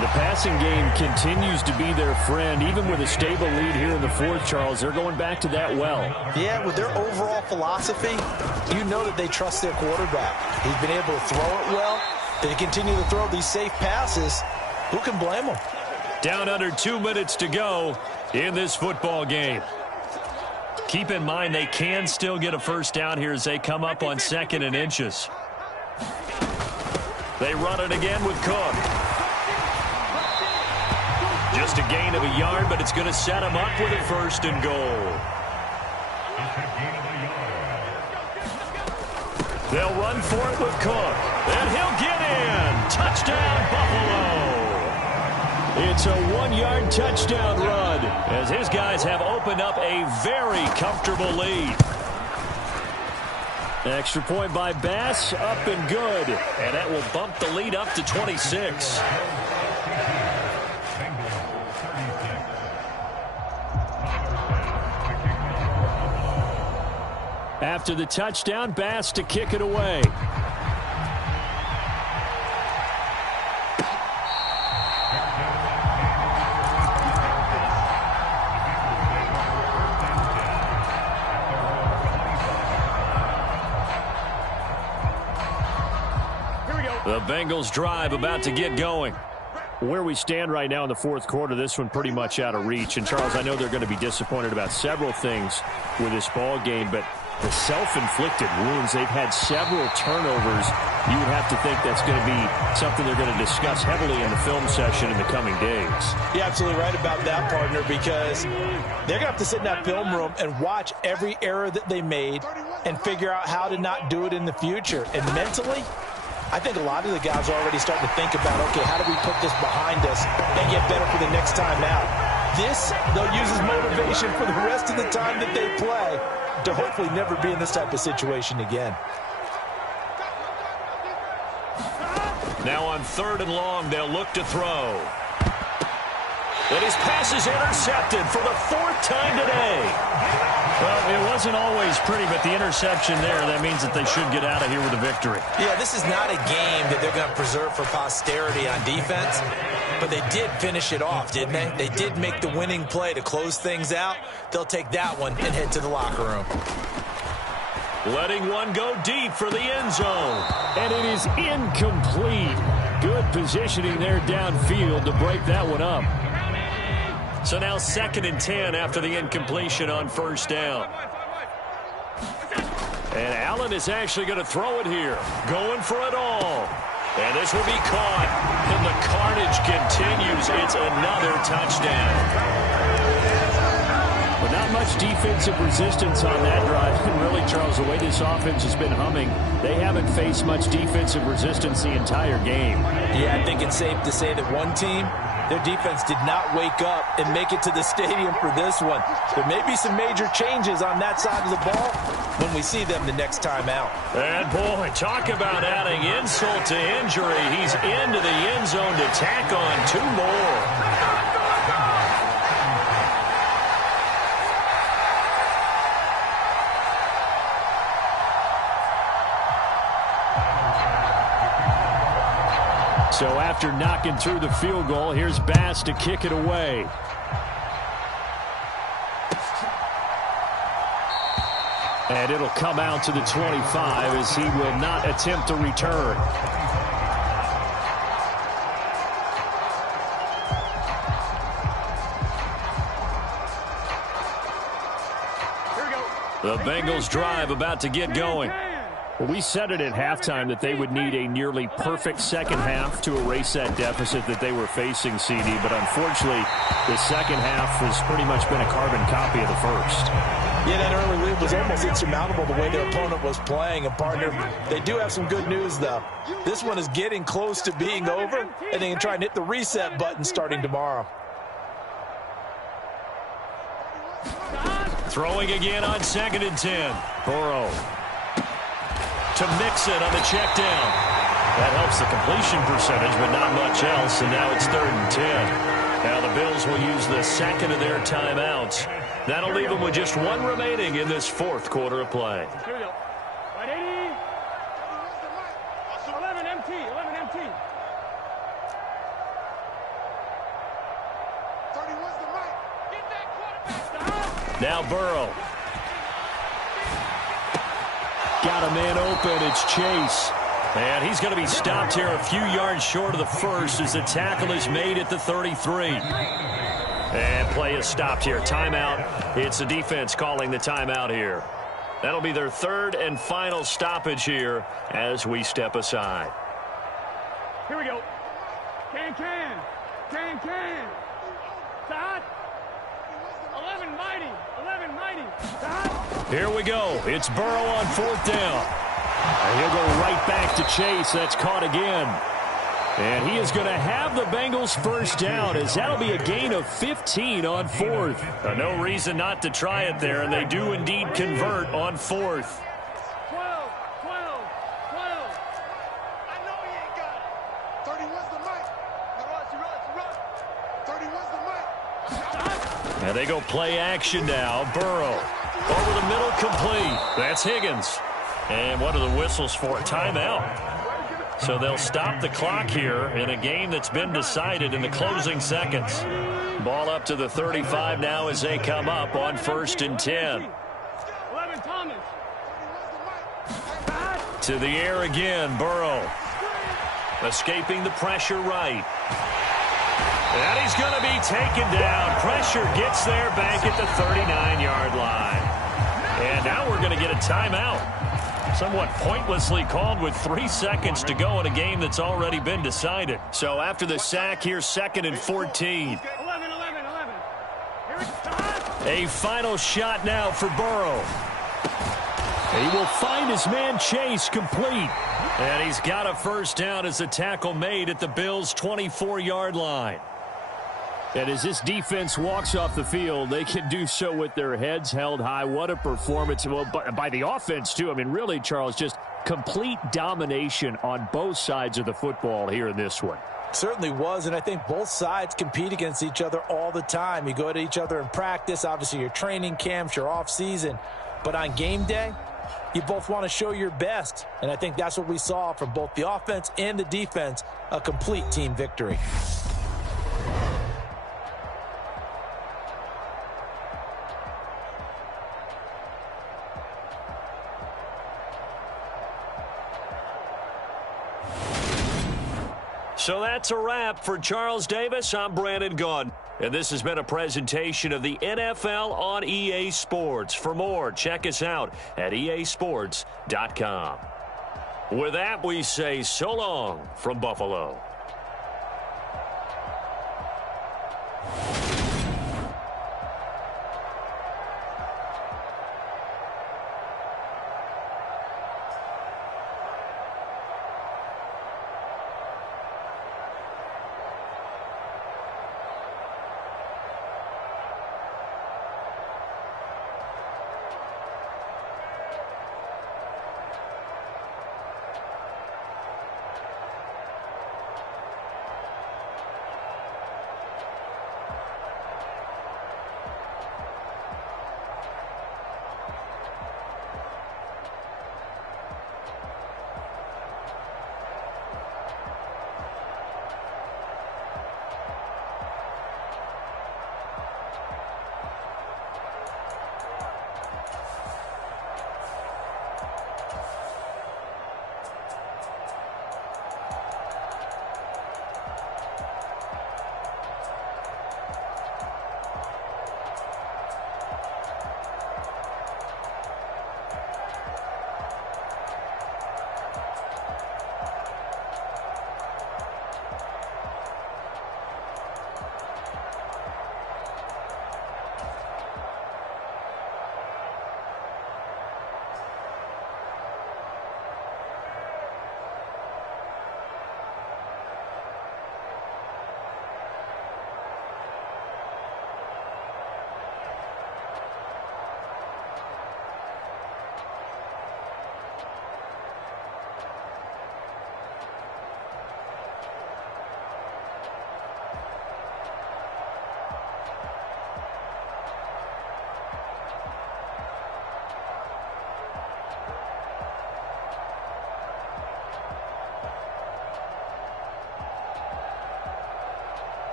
The passing game continues to be their friend. Even with a stable lead here in the 4th, Charles, they're going back to that well. Yeah, with their overall philosophy, you know that they trust their quarterback. He's been able to throw it well. They continue to throw these safe passes. Who can blame them? Down under 2 minutes to go in this football game. Keep in mind they can still get a first down here as they come up on 2nd and inches. They run it again with Cook. Just a gain of a yard, but it's going to set him up with a 1st and goal. They'll run for it with Cook. And he'll get in. Touchdown, Buffalo. It's a 1-yard touchdown run as his guys have opened up a very comfortable lead. Extra point by Bass, up and good. And that will bump the lead up to 26. After the touchdown, Bass to kick it away. The Bengals drive about to get going. Where we stand right now in the 4th quarter, this one pretty much out of reach. And, Charles, I know they're going to be disappointed about several things with this ball game, but the self-inflicted wounds, they've had several turnovers. You would have to think that's going to be something they're going to discuss heavily in the film session in the coming days. You're absolutely right about that, partner, because they're going to have to sit in that film room and watch every error that they made and figure out how to not do it in the future. And mentally, I think a lot of the guys are already starting to think about, okay, how do we put this behind us and get better for the next time out? This, they'll use as motivation for the rest of the time that they play to hopefully never be in this type of situation again. Now on 3rd and long, they'll look to throw. And his pass is intercepted for the 4th time today. Well, it wasn't always pretty, but the interception there, that means that they should get out of here with a victory. Yeah, this is not a game that they're going to preserve for posterity on defense, but they did finish it off, didn't they? They did make the winning play to close things out. They'll take that one and head to the locker room. Letting one go deep for the end zone. And it is incomplete. Good positioning there downfield to break that one up. So now 2nd and 10 after the incompletion on 1st down. And Allen is actually going to throw it here. Going for it all. And this will be caught. And the carnage continues. It's another touchdown. The But not much defensive resistance on that drive. And really, Charles, the way this offense has been humming, they haven't faced much defensive resistance the entire game. Yeah, I think it's safe to say that one team, their defense did not wake up and make it to the stadium for this one. There may be some major changes on that side of the ball when we see them the next time out. And, boy, talk about adding insult to injury. He's into the end zone to tack on 2 more. So after knocking through the field goal, here's Bass to kick it away. And it'll come out to the 25 as he will not attempt to return. The Bengals drive about to get going. Well, we said it at halftime that they would need a nearly perfect second half to erase that deficit that they were facing, CD. But unfortunately, the second half has pretty much been a carbon copy of the first. Yeah, that early lead was almost insurmountable the way their opponent was playing. And, partner, they do have some good news, though. This one is getting close to being over, and they can try and hit the reset button starting tomorrow. Throwing again on 2nd and 10. Burrow To Mixon on the check down. That helps the completion percentage, but not much else, and now it's 3rd and 10. Now the Bills will use the second of their timeouts. That'll leave them with just 1 remaining in this 4th quarter of play. Here we go. Right, 80. 11 MT. 11 MT. 31's the mic. Get that quarterback. Now Burrow. got a man open. It's Chase. And he's going to be stopped here a few yards short of the first as the tackle is made at the 33. And play is stopped here. Timeout. It's the defense calling the timeout here. That'll be their 3rd and final stoppage here as we step aside. Here we go. Can. Todd. 11 mighty. 11 mighty. Todd. Here we go. It's Burrow on 4th down. And he'll go right back to Chase. That's caught again. And he is going to have the Bengals first down, as that'll be a gain of 15 on 4th. No reason not to try it there, and they do indeed convert on 4th. 12. I know he ain't got it. 31's the mic. Rush. 31's the mic. And they go play action now. Burrow over the middle, complete. That's Higgins. And what are the whistles for? Timeout. So they'll stop the clock here in a game that's been decided in the closing seconds. Ball up to the 35 now as they come up on 1st and 10. 11 Thomas. To the air again, Burrow. Escaping the pressure right. And he's going to be taken down. Pressure gets there back at the 39-yard line. And now we're going to get a timeout. Somewhat pointlessly called with 3 seconds to go in a game that's already been decided. So after the sack, here's 2nd and 14. 11. A final shot now for Burrow. He will find his man Chase, complete. And he's got a first down as the tackle made at the Bills' 24-yard line. And as this defense walks off the field, they can do so with their heads held high. What a performance. Well, by the offense, too. I mean, really, Charles, just complete domination on both sides of the football here in this one. Certainly was, and I think both sides compete against each other all the time. You go to each other in practice, obviously your training camps, your off-season. But on game day, you both want to show your best. And I think that's what we saw from both the offense and the defense, a complete team victory. So that's a wrap for Charles Davis. I'm Brandon Gaudin. And this has been a presentation of the NFL on EA Sports. For more, check us out at easports.com. With that, we say so long from Buffalo.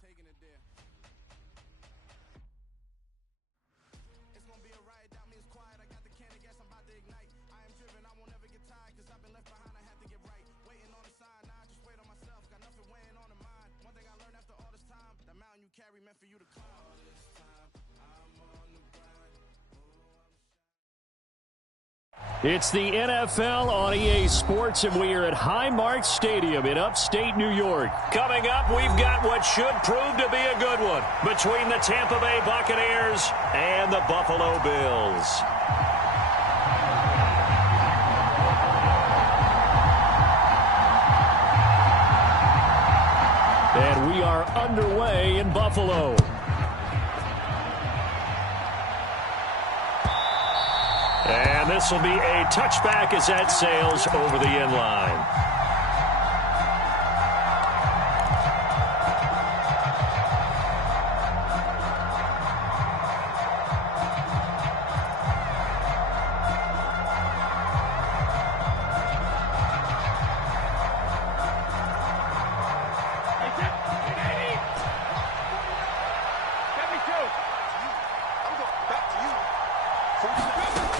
taking it there. It's gonna be a riot, doubt me it's quiet. I got the can of gas, I'm about to ignite. I am driven, I won't ever get tired, cause I've been left behind, I have to get right. Waiting on the sign, now I just wait on myself. Got nothing weighing on the mind. One thing I learned after all this time, the mountain you carry meant for you to climb. All this time, I'm on the grind. It's the NFL on EA Sports, and we are at Highmark Stadium in upstate New York. Coming up, we've got what should prove to be a good one between the Tampa Bay Buccaneers and the Buffalo Bills. And we are underway in Buffalo. And this will be a touchback as that sails over the end line.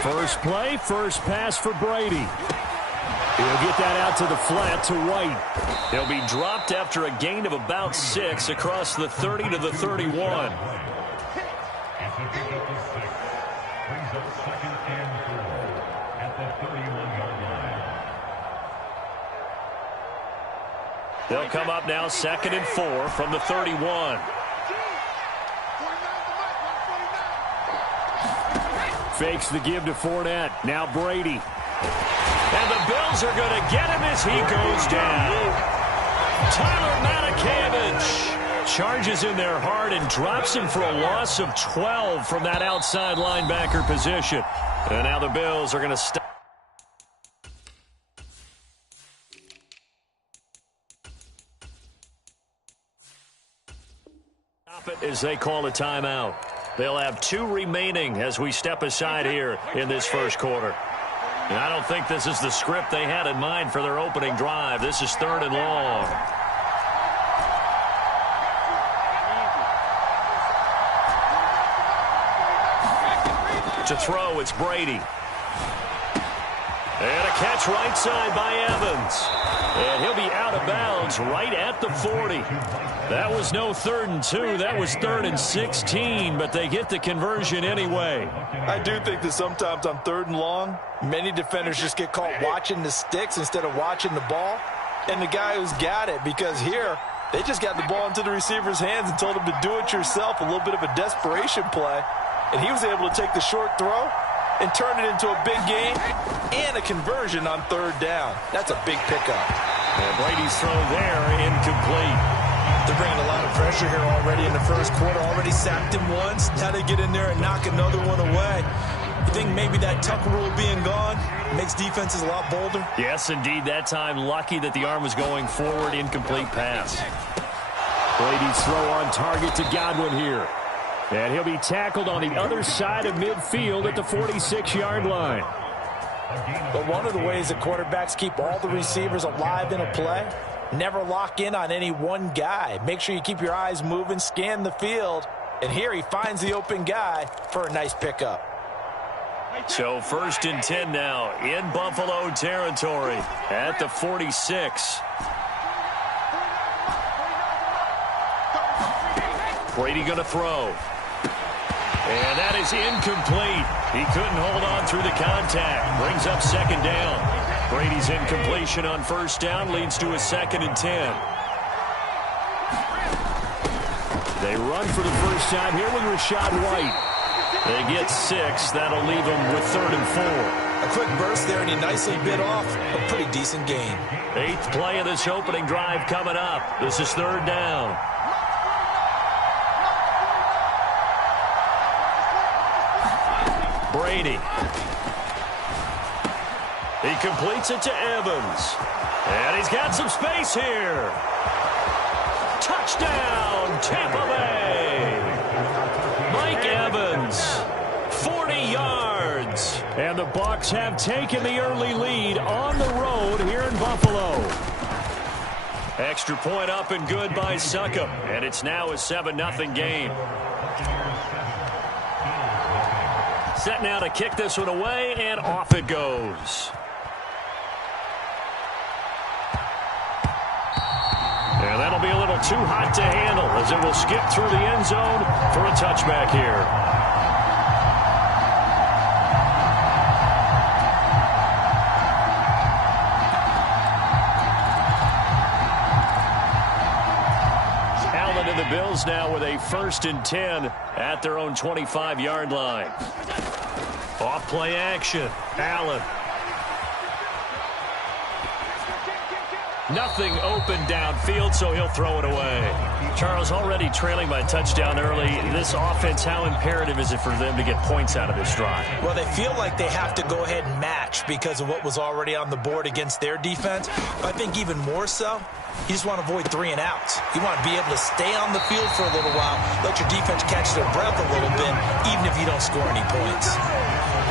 First play, first pass for Brady. He'll get that out to the flat to White. He'll be dropped after a gain of about 6 across the 30 to the 31. They'll come up now 2nd and 4 from the 31. Fakes the give to Fournette. Now Brady. And the Bills are going to get him as he goes down. Tyler Matakevich charges in there hard and drops him for a loss of 12 from that outside linebacker position. And now the Bills are going to stop it as they call a timeout. They'll have 2 remaining as we step aside here in this first quarter. And I don't think this is the script they had in mind for their opening drive. This is 3rd and long. To throw, it's Brady. And a catch right side by Evans. And he'll be out of bounds right at the 40. That was no 3rd and 2. That was 3rd and 16, but they get the conversion anyway. I do think that sometimes on 3rd and long, many defenders just get caught watching the sticks instead of watching the ball. And the guy who's got it, because here, they just got the ball into the receiver's hands and told him to do it yourself, a little bit of a desperation play. And he was able to take the short throw and turn it into a big gain and a conversion on 3rd down. That's a big pickup. And Brady's throw there, incomplete. They're bringing a lot of pressure here already in the first quarter. Already sacked him once. Now they get in there and knock another one away. You think maybe that tuck rule being gone makes defenses a lot bolder? Yes, indeed. That time, lucky that the arm was going forward. Incomplete pass. Brady's throw on target to Godwin here. And he'll be tackled on the other side of midfield at the 46-yard line. But one of the ways that quarterbacks keep all the receivers alive in a play, never lock in on any one guy. Make sure you keep your eyes moving, scan the field. And here he finds the open guy for a nice pickup. So 1st and 10 now in Buffalo territory at the 46. Brady going to throw. And that is incomplete. He couldn't hold on through the contact. Brings up 2nd down. Brady's incompletion on 1st down leads to a 2nd and 10. They run for the first time here with Rachaad White. They get 6. That'll leave them with 3rd and 4. A quick burst there, and he nicely bit off a pretty decent gain. 8th play of this opening drive coming up. This is 3rd down. Brady. He completes it to Evans. And he's got some space here. Touchdown, Tampa Bay. Mike Evans, 40 yards. And the Bucs have taken the early lead on the road here in Buffalo. Extra point up and good by Succop. And it's now a 7-0 game. Set now to kick this one away, and off it goes. And that'll be a little too hot to handle as it will skip through the end zone for a touchback here. The Bills now with a 1st and 10 at their own 25-yard line. Off play action. Allen. Nothing open downfield, so he'll throw it away. Charles, already trailing by touchdown early. This offense, how imperative is it for them to get points out of this drive? Well, they feel like they have to go ahead and match because of what was already on the board against their defense. But I think even more so, you just want to avoid 3 and outs. You want to be able to stay on the field for a little while, let your defense catch their breath a little bit, even if you don't score any points.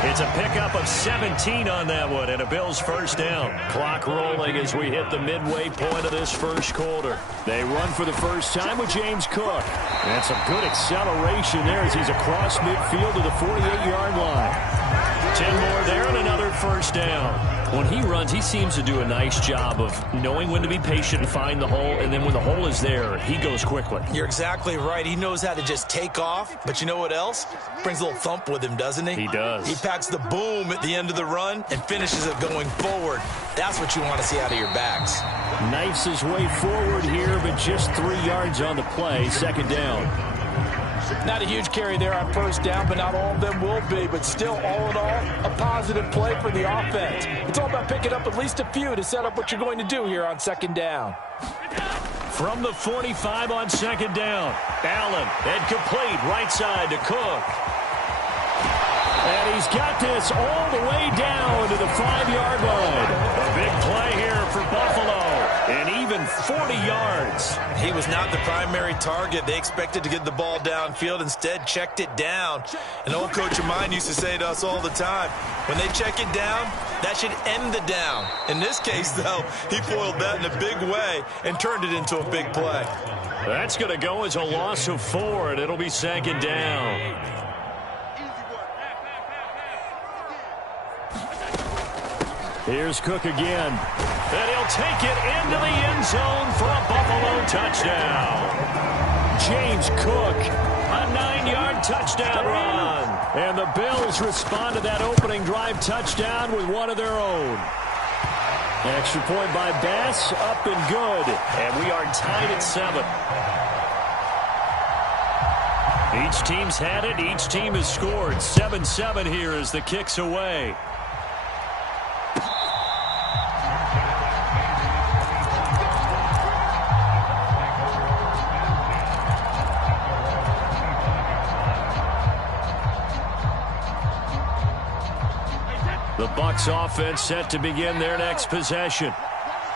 It's a pickup of 17 on that one, and a Bills 1st down. Clock rolling as we hit the midway point of this first quarter. They run for the first time with James Cook. And some good acceleration there as he's across midfield to the 48-yard line. 10 more there and another 1st down. When he runs, he seems to do a nice job of knowing when to be patient and find the hole, and then when the hole is there, he goes quickly. You're exactly right. He knows how to just take off, but you know what else? Brings a little thump with him, doesn't he? He does. He packs the boom at the end of the run and finishes it going forward. That's what you want to see out of your backs. Knifes his way forward here, but just 3 yards on the play. 2nd down. Not a huge carry there on 1st down, but not all of them will be. But still, all in all, a positive play for the offense. It's all about picking up at least a few to set up what you're going to do here on 2nd down. From the 45 on 2nd down, Allen, and complete right side to Cook. And he's got this all the way down to the 5-yard line. A big play here for Buffalo. And even 40 yards. He was not the primary target. They expected to get the ball downfield. Instead, checked it down. An old coach of mine used to say to us all the time, when they check it down, that should end the down. In this case, though, he foiled that in a big way and turned it into a big play. That's going to go as a loss of 4, and it'll be 2nd down. Here's Cook again. And he'll take it into the end zone for a Buffalo touchdown. James Cook, a 9-yard touchdown run. And the Bills respond to that opening drive touchdown with one of their own. Extra point by Bass, up and good. And we are tied at 7. Each team's had it. Each team has scored. 7-7 here as the kick's away. The Bucs offense set to begin their next possession.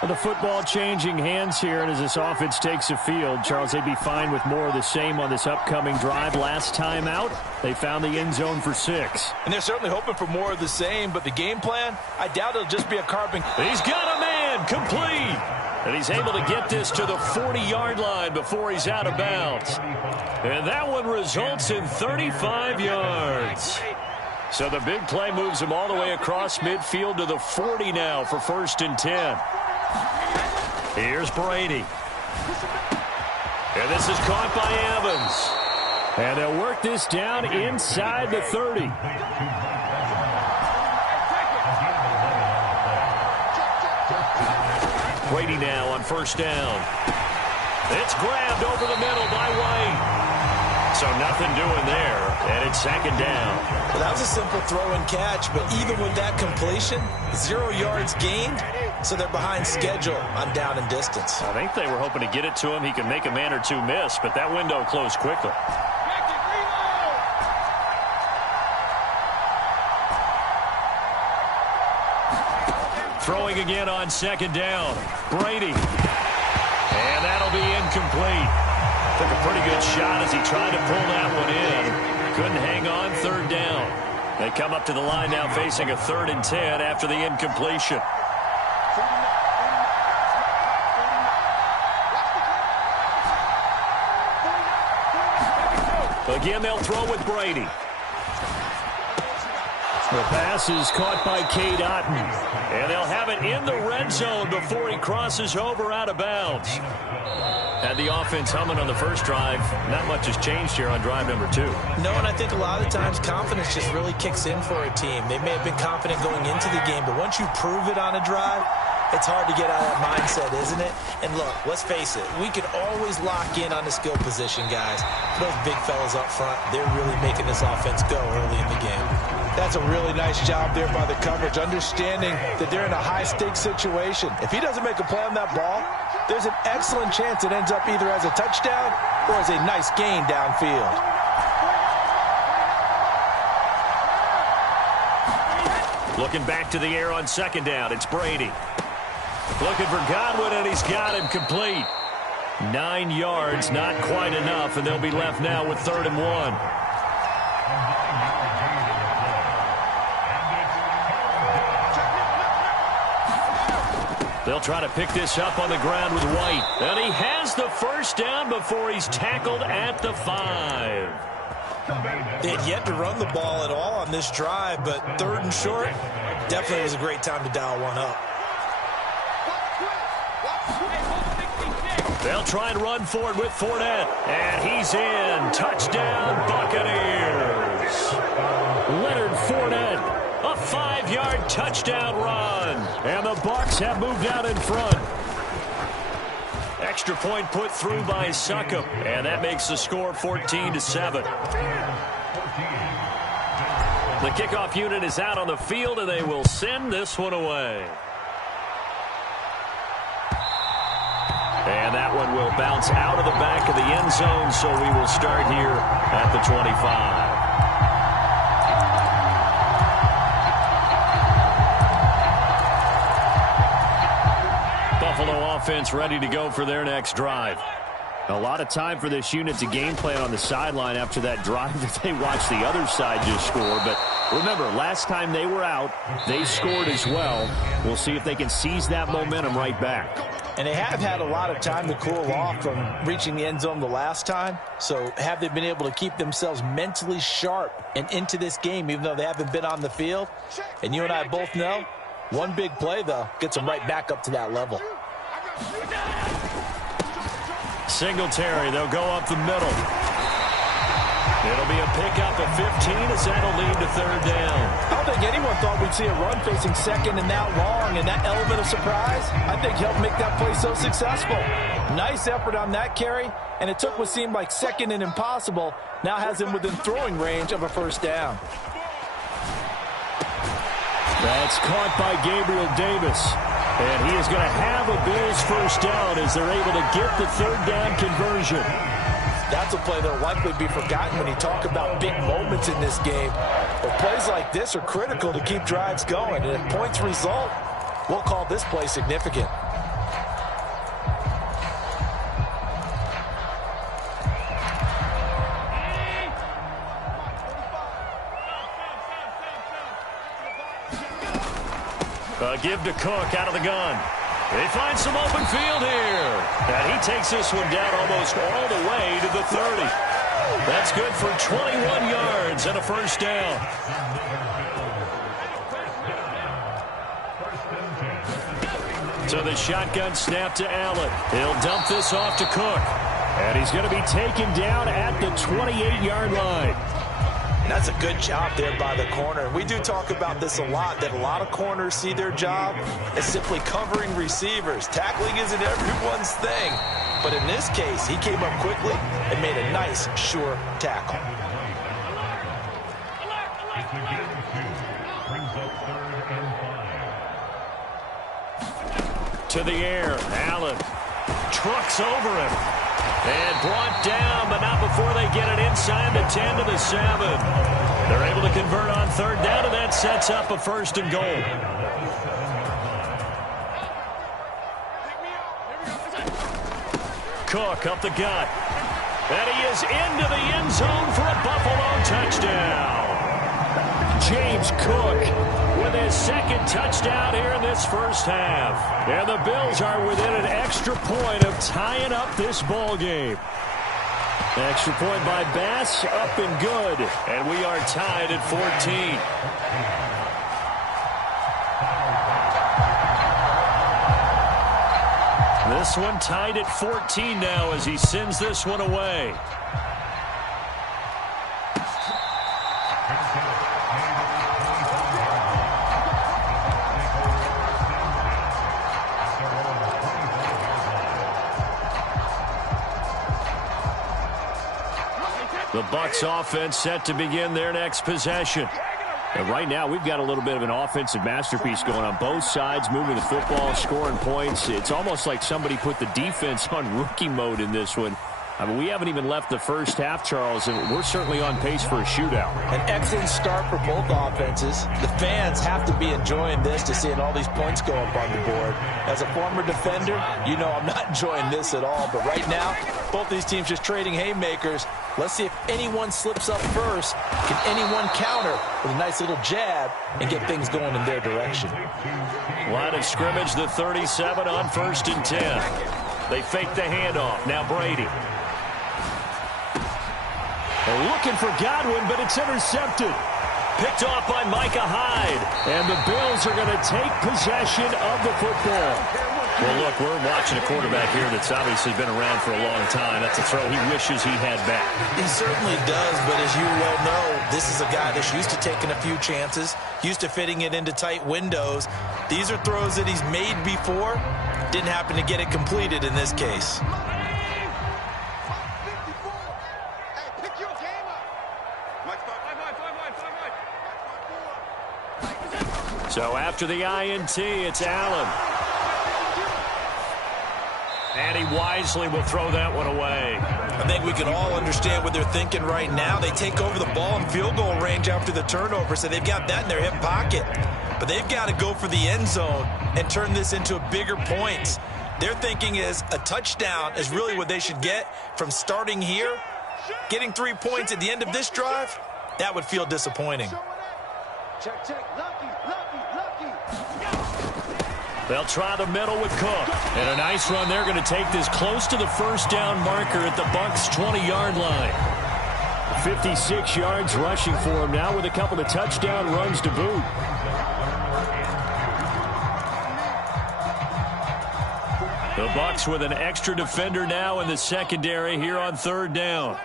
The football changing hands here, and as this offense takes the field, Charles, they'd be fine with more of the same on this upcoming drive. Last time out, they found the end zone for 6. And they're certainly hoping for more of the same, but the game plan, I doubt it'll just be a carbon. He's got a man, complete. And he's able to get this to the 40-yard line before he's out of bounds. And that one results in 35 yards. So the big play moves him all the way across midfield to the 40 now for 1st and 10. Here's Brady. And this is caught by Evans. And they'll work this down inside the 30. Brady now on 1st down. It's grabbed over the middle by White. So nothing doing there, and it's 2nd down. Well, that was a simple throw and catch, but even with that completion, 0 yards gained, so they're behind schedule on down and distance. I think they were hoping to get it to him. He could make a man or two miss, but that window closed quickly. Throwing again on 2nd down. Brady. And that'll be incomplete. Took a pretty good shot as he tried to pull that one in. Couldn't hang on. 3rd down. They come up to the line now facing a 3rd and 10 after the incompletion. Again, they'll throw with Brady. The pass is caught by Cade Otton. And they'll have it in the red zone before he crosses over out of bounds. Had the offense humming on the first drive. Not much has changed here on drive number 2. No, and I think a lot of times confidence just really kicks in for a team. They may have been confident going into the game, but once you prove it on a drive, it's hard to get out of that mindset, isn't it? And look, let's face it, we can always lock in on the skill position, guys. Those big fellas up front, they're really making this offense go early in the game. That's a really nice job there by the coverage, understanding that they're in a high-stakes situation. If he doesn't make a play on that ball, there's an excellent chance it ends up either as a touchdown or as a nice gain downfield. Looking back to the air on second down, it's Brady. Looking for Godwin, and he's got him complete. 9 yards, not quite enough, and they'll be left now with 3rd and 1. They'll try to pick this up on the ground with White. And he has the first down before he's tackled at the 5. They had yet to run the ball at all on this drive, but 3rd and short, definitely was a great time to dial one up. They'll try and run forward with Fournette. And he's in. Touchdown, Buccaneers. Leonard Fournette. A 5-yard touchdown run. And the Bucs have moved out in front. Extra point put through by Succop. And that makes the score 14-7. The kickoff unit is out on the field, and they will send this one away. And that one will bounce out of the back of the end zone, so we will start here at the 25. Buffalo offense ready to go for their next drive. A lot of time for this unit to game plan on the sideline after that drive that they watched the other side just score. But remember, last time they were out, they scored as well. We'll see if they can seize that momentum right back. And they have had a lot of time to cool off from reaching the end zone the last time. So have they been able to keep themselves mentally sharp and into this game, even though they haven't been on the field? And you and I both know, one big play, though, gets them right back up to that level. Singletary, they'll go up the middle. It'll be a pickup of 15 as that'll lead to 3rd down. I don't think anyone thought we'd see a run facing second and that long, and that element of surprise, I think, helped make that play so successful. Nice effort on that carry, and it took what seemed like second and impossible, now has him within throwing range of a 1st down. That's caught by Gabriel Davis. And he is going to have a Bills 1st down as they're able to get the 3rd down conversion. That's a play that will likely be forgotten when you talk about big moments in this game. But plays like this are critical to keep drives going. And if points result, we'll call this play significant. Give to Cook out of the gun. They find some open field here. And he takes this one down almost all the way to the 30. That's good for 21 yards and a 1st down. So the shotgun snap to Allen. He'll dump this off to Cook. And he's going to be taken down at the 28-yard line. That's a good job there by the corner. We do talk about this a lot, that a lot of corners see their job as simply covering receivers. Tackling isn't everyone's thing. But in this case, he came up quickly and made a nice, sure tackle. To the air, Allen trucks over him. And brought down, but not before they get it inside the 10 to the 7. They're able to convert on 3rd down, and that sets up a 1st and goal. Cook up the gut. And he is into the end zone for a Buffalo touchdown. James Cook with his 2nd touchdown here in this 1st half. And the Bills are within an extra point of tying up this ball game. Extra point by Bass, up and good. And we are tied at 14. This one tied at 14 now as he sends this one away. The Bucs offense set to begin their next possession. And right now, we've got a little bit of an offensive masterpiece going on both sides, moving the football, scoring points. It's almost like somebody put the defense on rookie mode in this one. I mean, we haven't even left the first half, Charles, and we're certainly on pace for a shootout. An excellent start for both offenses. The fans have to be enjoying this to seeing all these points go up on the board. As a former defender, you know I'm not enjoying this at all. But right now, both these teams just trading haymakers. Let's see if anyone slips up first. Can anyone counter with a nice little jab and get things going in their direction? Line of scrimmage, the 37 on 1st and 10. They fake the handoff. Now Brady. They're looking for Godwin, but it's intercepted. Picked off by Micah Hyde. And the Bills are going to take possession of the football. Well, look, we're watching a quarterback here that's obviously been around for a long time. That's a throw he wishes he had back. He certainly does, but as you well know, this is a guy that's used to taking a few chances, used to fitting it into tight windows. These are throws that he's made before. Didn't happen to get it completed in this case. So after the INT, it's Allen. And he wisely will throw that one away. I think we can all understand what they're thinking right now. They take over the ball in field goal range after the turnover, so they've got that in their hip pocket. But they've got to go for the end zone and turn this into bigger points. Their thinking is a touchdown is really what they should get from starting here. Getting 3 points at the end of this drive, that would feel disappointing. Check, check, lucky, lucky, lucky. They'll try the middle with Cook. And a nice run. They're going to take this close to the first down marker at the Bucs' 20-yard line. 56 yards rushing for him now with a couple of touchdown runs to boot. The Bucs with an extra defender now in the secondary here on 3rd down.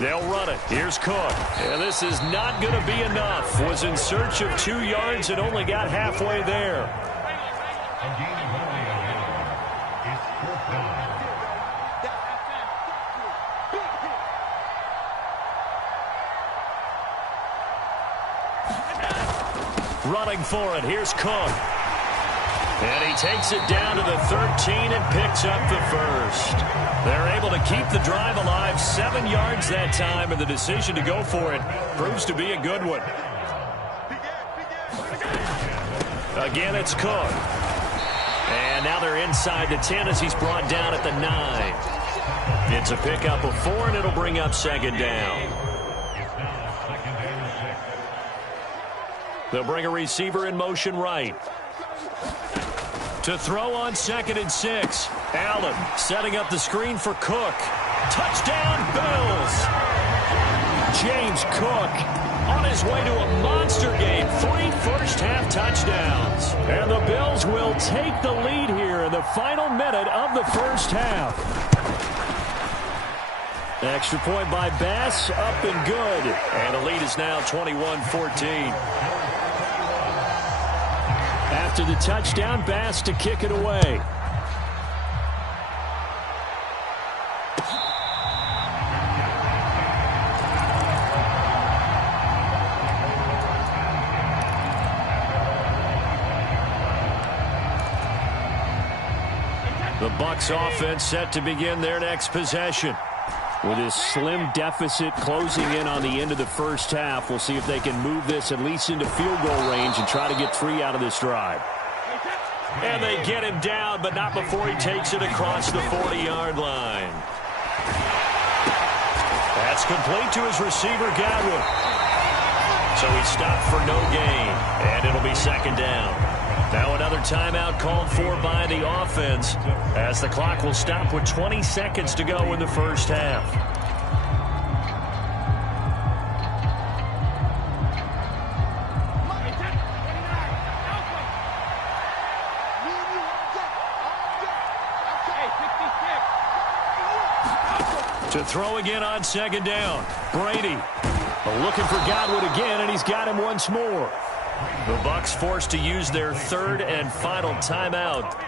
They'll run it. Here's Cook. And this is not going to be enough. Was in search of 2 yards and only got halfway there. Running for it. Here's Cook. And he takes it down to the 13 and picks up the first. They're able to keep the drive alive, 7 yards that time, and the decision to go for it proves to be a good one. Again, it's Cook. And now they're inside the 10 as he's brought down at the 9. It's a pickup of 4, and it'll bring up 2nd down. They'll bring a receiver in motion right. To throw on 2nd and 6. Allen setting up the screen for Cook. Touchdown, Bills! James Cook on his way to a monster game. 3 first-half touchdowns. And the Bills will take the lead here in the final minute of the first half. Extra point by Bass, up and good. And the lead is now 21-14. After the touchdown, Bass to kick it away. The Bucs offense set to begin their next possession. With this slim deficit closing in on the end of the first half, we'll see if they can move this at least into field goal range and try to get 3 out of this drive. And they get him down, but not before he takes it across the 40-yard line. That's complete to his receiver, Godwin. So he stopped for no gain, and it'll be second down. Now another timeout called for by the offense as the clock will stop with 20 seconds to go in the first half. To throw again on second down. Brady looking for Godwin again, and he's got him once more. The Bucs forced to use their third and final timeout.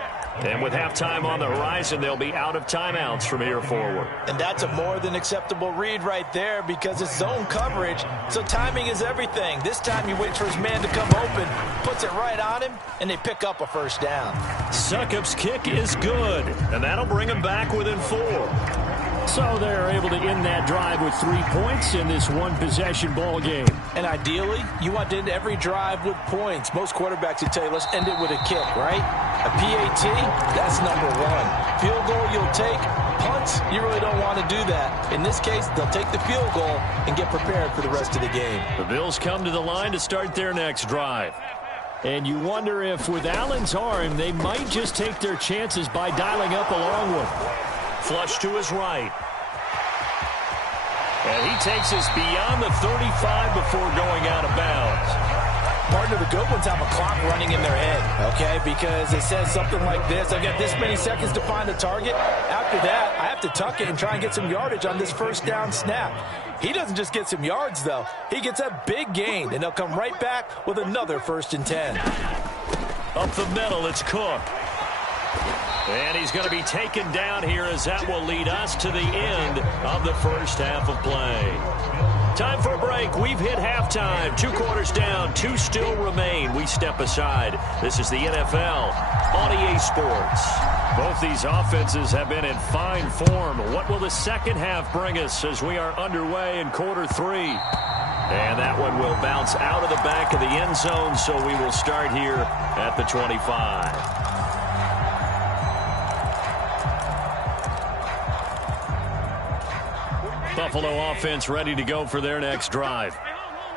And with halftime on the horizon, they'll be out of timeouts from here forward. And that's a more than acceptable read right there because it's zone coverage, so timing is everything. This time he waits for his man to come open, puts it right on him, and they pick up a first down. Succop's kick is good, and that'll bring him back within 4. So they're able to end that drive with 3 points in this one-possession ball game. And ideally, you want to end every drive with points. Most quarterbacks would tell you, let's end it with a kick, right? A PAT, that's number 1. Field goal you'll take. Punts, you really don't want to do that. In this case, they'll take the field goal and get prepared for the rest of the game. The Bills come to the line to start their next drive. And you wonder if with Allen's arm, they might just take their chances by dialing up a long one. Flush to his right. And he takes us beyond the 35 before going out of bounds. Partner, the good ones have a clock running in their head, okay? Because it says something like this. I've got this many seconds to find a target. After that, I have to tuck it and try and get some yardage on this first down snap. He doesn't just get some yards, though. He gets a big gain, and they'll come right back with another 1st and 10. Up the middle, it's Cook. And he's going to be taken down here as that will lead us to the end of the first half of play. Time for a break. We've hit halftime. 2 quarters down, 2 still remain. We step aside. This is the NFL on EA Sports. Both these offenses have been in fine form. What will the second half bring us as we are underway in quarter 3? And that one will bounce out of the back of the end zone, so we will start here at the 25. Buffalo offense ready to go for their next drive.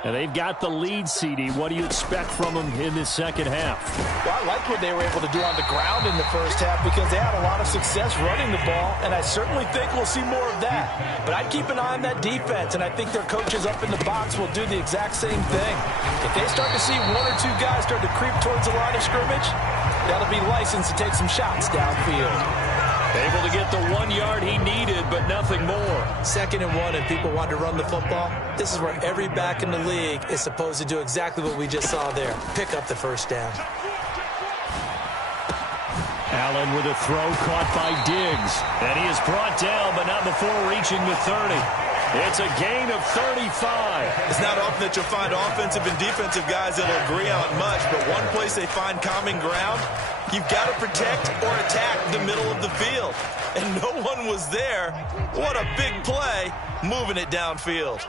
And they've got the lead, CD. What do you expect from them in this second half? Well, I like what they were able to do on the ground in the first half because they had a lot of success running the ball, and I certainly think we'll see more of that. But I'd keep an eye on that defense, and I think their coaches up in the box will do the exact same thing. If they start to see 1 or 2 guys start to creep towards the line of scrimmage, that'll be licensed to take some shots downfield. Able to get the 1 yard he needed, but nothing more. 2nd and 1, and people want to run the football. This is where every back in the league is supposed to do exactly what we just saw there. Pick up the first down. Allen with a throw caught by Diggs. And he is brought down, but not before reaching the 30. It's a gain of 35. It's not often that you'll find offensive and defensive guys that'll agree on much, but one place they find common ground, you've got to protect or attack the middle of the field. And no one was there. What a big play, moving it downfield.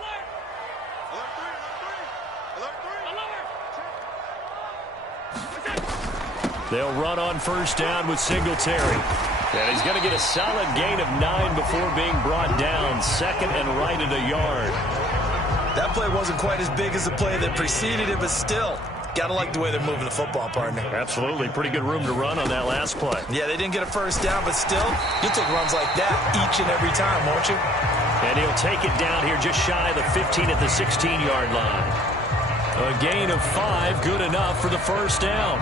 They'll run on first down with Singletary. And he's going to get a solid gain of 9 before being brought down. 2nd and right at a yard. That play wasn't quite as big as the play that preceded it, but still, got to like the way they're moving the football, partner. Absolutely. Pretty good room to run on that last play. Yeah, they didn't get a first down, but still, you'll take runs like that each and every time, won't you? And he'll take it down here just shy of the 15 at the 16-yard line. A gain of 5, good enough for the first down.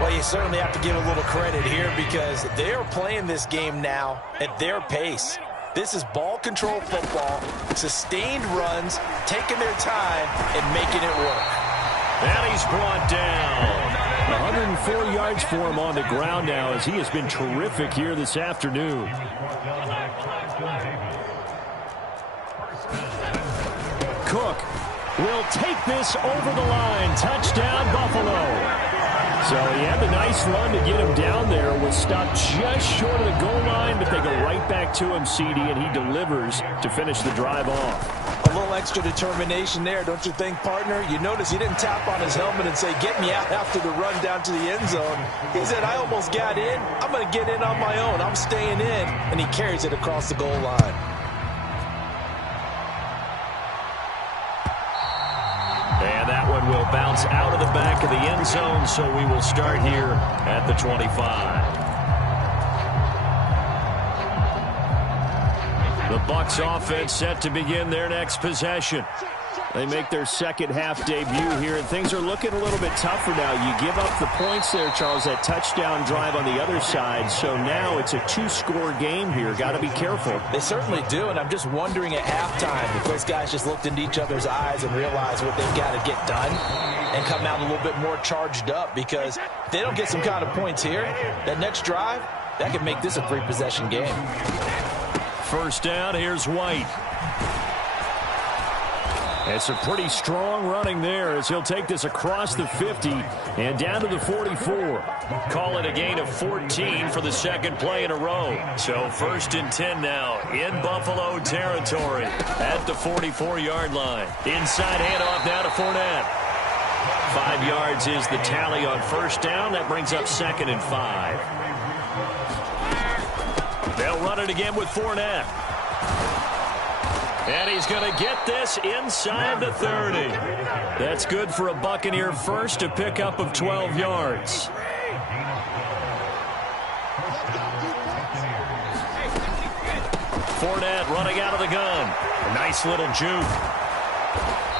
Well, you certainly have to give a little credit here because they're playing this game now at their pace. This is ball control football, sustained runs, taking their time and making it work. And he's brought down. 104 yards for him on the ground now as he has been terrific here this afternoon. Cook will take this over the line. Touchdown, Buffalo. So he had a nice run to get him down there. Was stopped just short of the goal line, but they go right back to him, CD, and he delivers to finish the drive off. A little extra determination there, don't you think, partner? You notice he didn't tap on his helmet and say, get me out after the run down to the end zone. He said, I almost got in. I'm going to get in on my own. I'm staying in. And he carries it across the goal line. And that bounce out of the back of the end zone, so we will start here at the 25. The Bucs offense set to begin their next possession. They make their second half debut here, and things are looking a little bit tougher now. You give up the points there, Charles, that touchdown drive on the other side. So now it's a 2-score game here. Got to be careful. They certainly do, and I'm just wondering at halftime if those guys just looked into each other's eyes and realized what they've got to get done and come out a little bit more charged up, because if they don't get some kind of points here, that next drive, that could make this a 3-possession game. First down, here's White. It's a pretty strong running there as he'll take this across the 50 and down to the 44. Call it a gain of 14 for the second play in a row. So first and 10 now in Buffalo territory at the 44-yard line. Inside handoff now to Fournette. 5 yards is the tally on first down. That brings up second and 5. They'll run it again with Fournette. And he's going to get this inside the 30. That's good for a Buccaneer first, a pickup of 12 yards. Fournette running out of the gun. A nice little juke.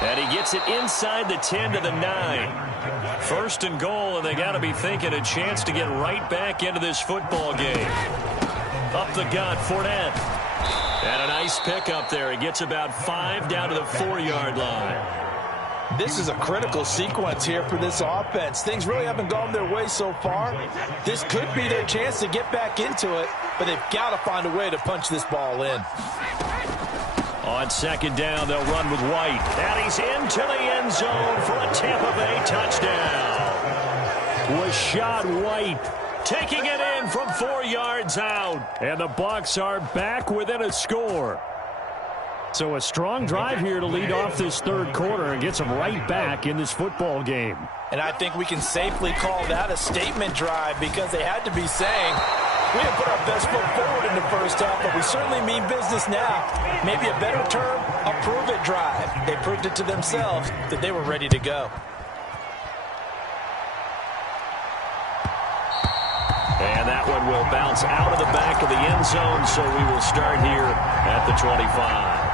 And he gets it inside the 10 to the 9. First and goal, and they got to be thinking a chance to get right back into this football game. Up the gut, Fournette. And a nice pickup there. He gets about 5 down to the 4-yard line. This is a critical sequence here for this offense. Things really haven't gone their way so far. This could be their chance to get back into it, but they've got to find a way to punch this ball in. On second down, they'll run with White. And he's into the end zone for a Tampa Bay touchdown. Rachaad White taking it in from 4 yards out. And the Bucs are back within a score. So a strong drive here to lead off this third quarter and gets them right back in this football game. And I think we can safely call that a statement drive, because they had to be saying, we didn't put our best foot forward in the first half, but we certainly mean business now. Maybe a better term, a prove-it drive. They proved it to themselves that they were ready to go. And that one will bounce out of the back of the end zone, so we will start here at the 25.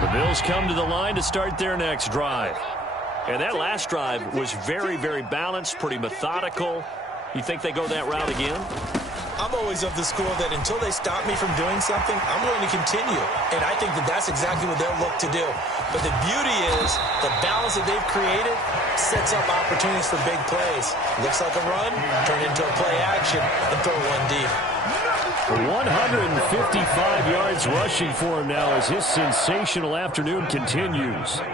The Bills come to the line to start their next drive. And that last drive was very, very balanced, pretty methodical. You think they go that route again? I'm always of the school that until they stop me from doing something, I'm going to continue. And I think that that's exactly what they'll look to do. But the beauty is the balance that they've created sets up opportunities for big plays. Looks like a run, turn into a play action, and throw one deep. 155 yards rushing for him now as his sensational afternoon continues.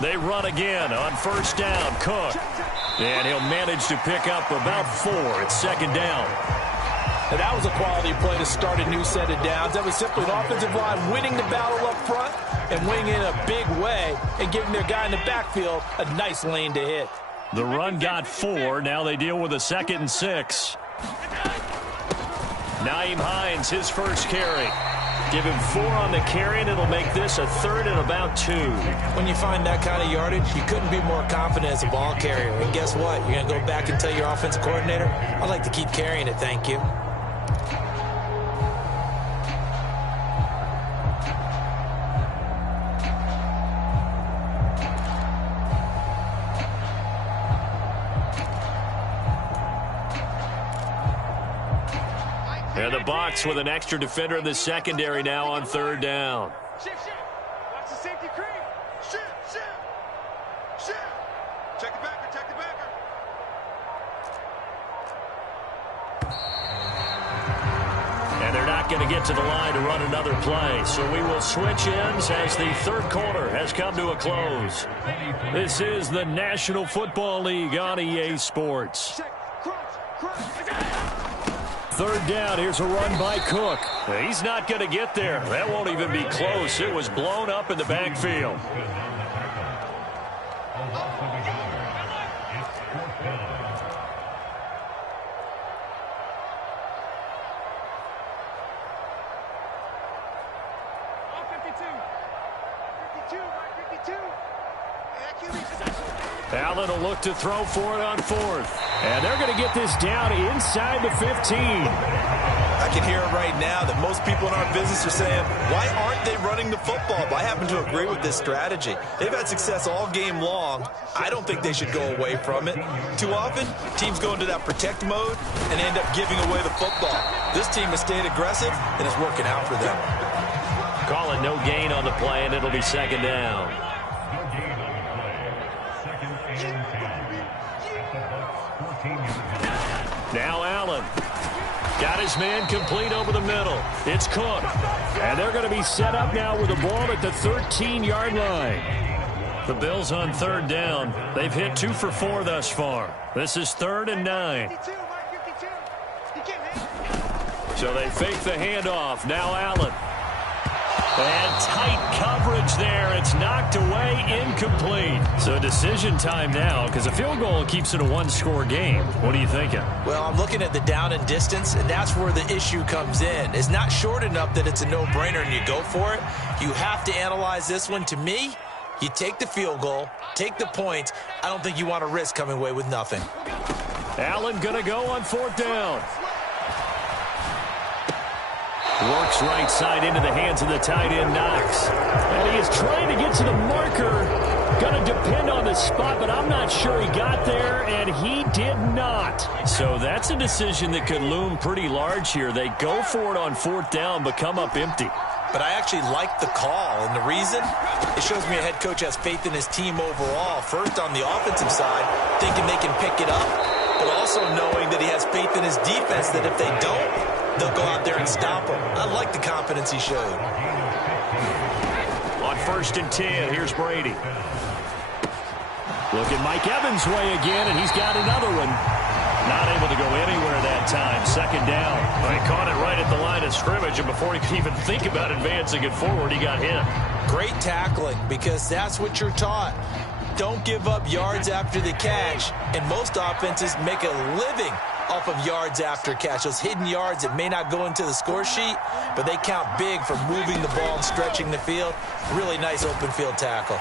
They run again on first down. Cook. And he'll manage to pick up about 4. It's second down. And that was a quality play to start a new set of downs. That was simply an offensive line winning the battle up front and winning in a big way and giving their guy in the backfield a nice lane to hit. The run got 4. Now they deal with a 2nd and 6. Nyheim Hines, his first carry. Give him 4 on the carry, and it'll make this a 3rd and about 2. When you find that kind of yardage, you couldn't be more confident as a ball carrier. And guess what? You're going to go back and tell your offensive coordinator, I'd like to keep carrying it, thank you. And the Bucs with an extra defender in the secondary now on third down. Shift. Watch the safety creep. Shift. Check the backer. And they're not going to get to the line to run another play. So we will switch ends as the third quarter has come to a close. This is the National Football League on EA Sports. Third down, here's a run by Cook. He's not going to get there. That won't even be close. It was blown up in the backfield. Allen will look to throw for it on fourth. And they're going to get this down inside the 15. I can hear it right now that most people in our business are saying, why aren't they running the football? But I happen to agree with this strategy. They've had success all game long. I don't think they should go away from it. Too often, teams go into that protect mode and end up giving away the football. This team has stayed aggressive, and it's working out for them. Calling no gain on the play, and it'll be second down. Now Allen. Got his man complete over the middle. It's Cook. And they're going to be set up now with the ball at the 13-yard line. The Bills on third down. They've hit 2 for 4 thus far. This is 3rd and 9. So they fake the handoff. Now Allen. And tight coverage there. It's knocked away, incomplete. So decision time now, because a field goal keeps it a one-score game. What are you thinking? Well, I'm looking at the down and distance, and that's where the issue comes in. It's not short enough that it's a no-brainer and you go for it. You have to analyze this one. To me, you take the field goal, take the points. I don't think you want to risk coming away with nothing. Allen going to go on 4th down. Works right side into the hands of the tight end, Knox. And he is trying to get to the marker. Going to depend on the spot, but I'm not sure he got there, and he did not. So that's a decision that could loom pretty large here. They go for it on 4th down, but come up empty. But I actually like the call, and the reason? It shows me a head coach has faith in his team overall. First, on the offensive side, thinking they can pick it up, but also knowing that he has faith in his defense that if they don't, they'll go out there and stop him. I like the confidence he showed. On 1st and 10, here's Brady. Looking Mike Evans' way again, and he's got another one. Not able to go anywhere that time. 2nd down. Well, he caught it right at the line of scrimmage, and before he could even think about advancing it forward, he got hit. Great tackling, because that's what you're taught. Don't give up yards after the catch, and most offenses make a living off of yards after catch. Those hidden yards that may not go into the score sheet, but they count big for moving the ball and stretching the field. Really nice open field tackle.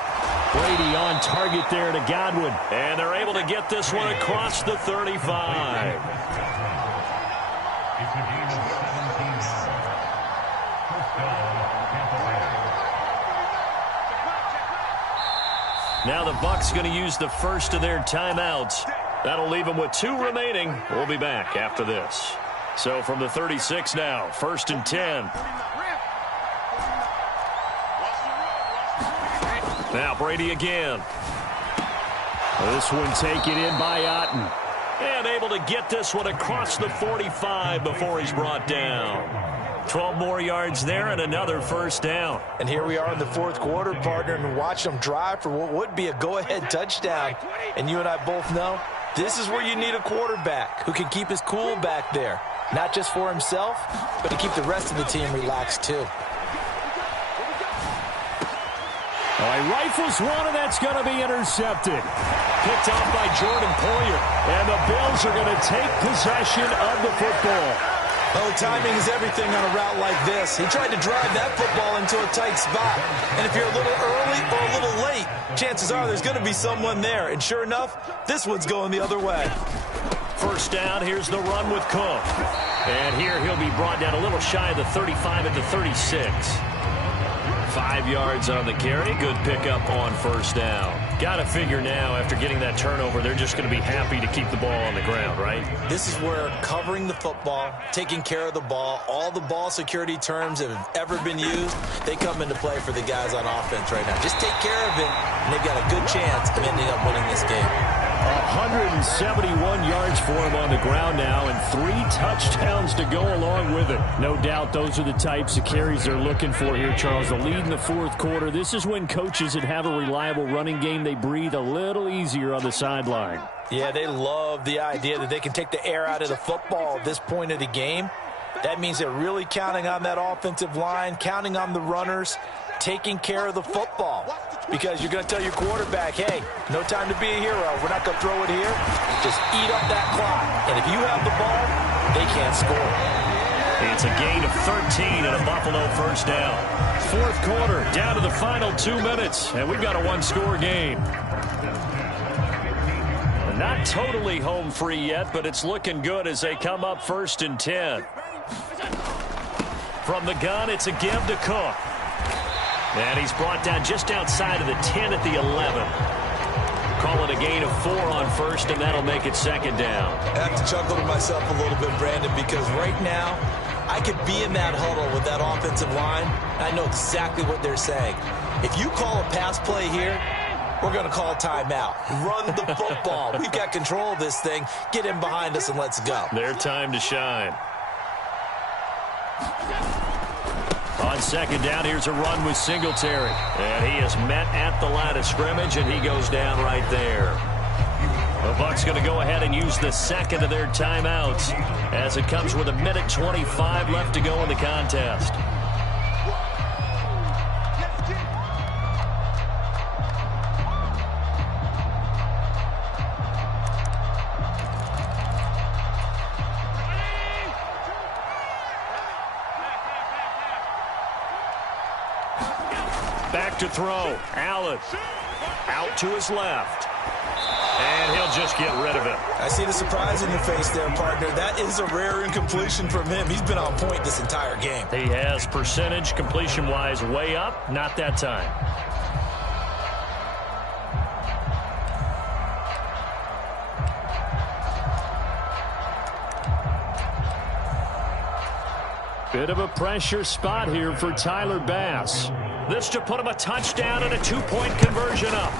Brady on target there to Godwin. And they're able to get this one across the 35. Now the Bucs going to use the first of their timeouts. That'll leave them with 2 remaining. We'll be back after this. So from the 36 now, 1st and 10. Now Brady again. This one taken in by Otten. And able to get this one across the 45 before he's brought down. 12 more yards there and another 1st down. And here we are in the 4th quarter, partner, and watch them drive for what would be a go-ahead touchdown. And you and I both know this is where you need a quarterback who can keep his cool back there. Not just for himself, but to keep the rest of the team relaxed too. Oh, he rifles one, and that's going to be intercepted. Picked off by Jordan Poyer. And the Bills are going to take possession of the football. Oh, timing is everything on a route like this. He tried to drive that football into a tight spot. And if you're a little early or a little late, chances are there's going to be someone there. And sure enough, this one's going the other way. 1st down, here's the run with Cook. And here he'll be brought down a little shy of the 35 at the 36. 5 yards on the carry. Good pickup on 1st down. Got to figure now, after getting that turnover, they're just going to be happy to keep the ball on the ground, right? This is where covering the football, taking care of the ball, all the ball security terms that have ever been used, they come into play for the guys on offense right now. Just take care of it, and they've got a good chance of ending up winning this game. 171 yards for him on the ground now, and 3 touchdowns to go along with it. No doubt those are the types of carries they're looking for here, Charles. The lead in the 4th quarter. This is when coaches that have a reliable running game, they breathe a little easier on the sideline. Yeah, they love the idea that they can take the air out of the football at this point of the game. That means they're really counting on that offensive line, counting on the runners, taking care of the football. Because you're going to tell your quarterback, hey, no time to be a hero. We're not going to throw it here. Just eat up that clock. And if you have the ball, they can't score. It's a gain of 13 and a Buffalo 1st down. Fourth quarter, down to the final 2 minutes, and we've got a one-score game. Not totally home free yet, but it's looking good as they come up 1st and 10. From the gun, it's a give to Cook. And he's brought down just outside of the 10 at the 11. Call it a gain of 4 on first, and that'll make it 2nd down. I have to chuckle to myself a little bit, Brandon, because right now I could be in that huddle with that offensive line. I know exactly what they're saying. If you call a pass play here, we're going to call timeout. Run the football. We've got control of this thing. Get in behind us and let's go. Their time to shine. On 2nd down, here's a run with Singletary. And he is met at the line of scrimmage, and he goes down right there. The Bucs going to go ahead and use the 2nd of their timeouts as it comes with 1:25 left to go in the contest. Back to throw. Allen out to his left. And he'll just get rid of it. I see the surprise in your face there, partner. That is a rare incompletion from him. He's been on point this entire game. He has percentage completion-wise way up. Not that time. Bit of a pressure spot here for Tyler Bass. This to put him a touchdown and a 2-point conversion up.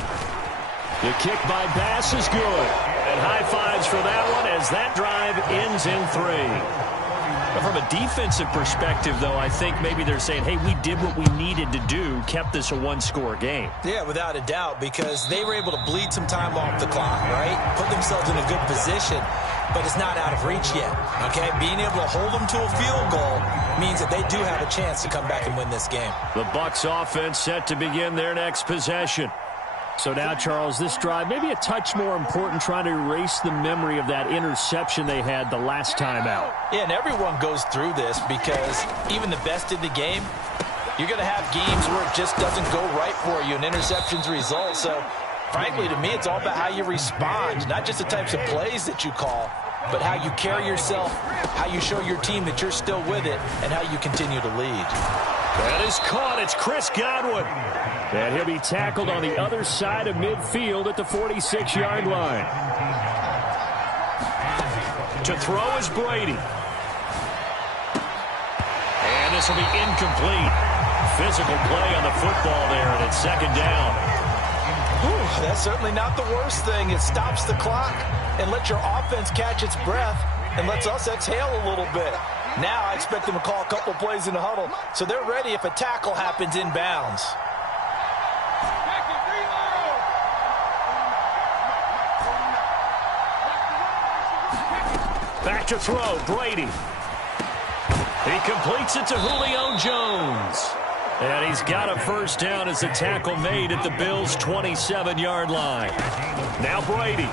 The kick by Bass is good. And high fives for that one as that drive ends in 3. From a defensive perspective, though, I think maybe they're saying, hey, we did what we needed to do, kept this a one-score game. Yeah, without a doubt, because they were able to bleed some time off the clock, right? Put themselves in a good position, but it's not out of reach yet, okay? Being able to hold them to a field goal means that they do have a chance to come back and win this game. The Bucs offense set to begin their next possession. So now, Charles, this drive maybe a touch more important, trying to erase the memory of that interception they had the last time out. Yeah, and everyone goes through this because even the best in the game, you're going to have games where it just doesn't go right for you, and interceptions result. So, frankly, to me, it's all about how you respond, not just the types of plays that you call, but how you carry yourself, how you show your team that you're still with it, and how you continue to lead. That is caught. It's Chris Godwin. And he'll be tackled on the other side of midfield at the 46-yard line. To throw is Brady. And this will be incomplete. Physical play on the football there, and it's 2nd down. Whew, that's certainly not the worst thing. It stops the clock and lets your offense catch its breath and lets us exhale a little bit. Now I expect them to call a couple plays in the huddle, so they're ready if a tackle happens inbounds. Back to throw, Brady. He completes it to Julio Jones. And he's got a 1st down as the tackle made at the Bills' 27-yard line. Now Brady.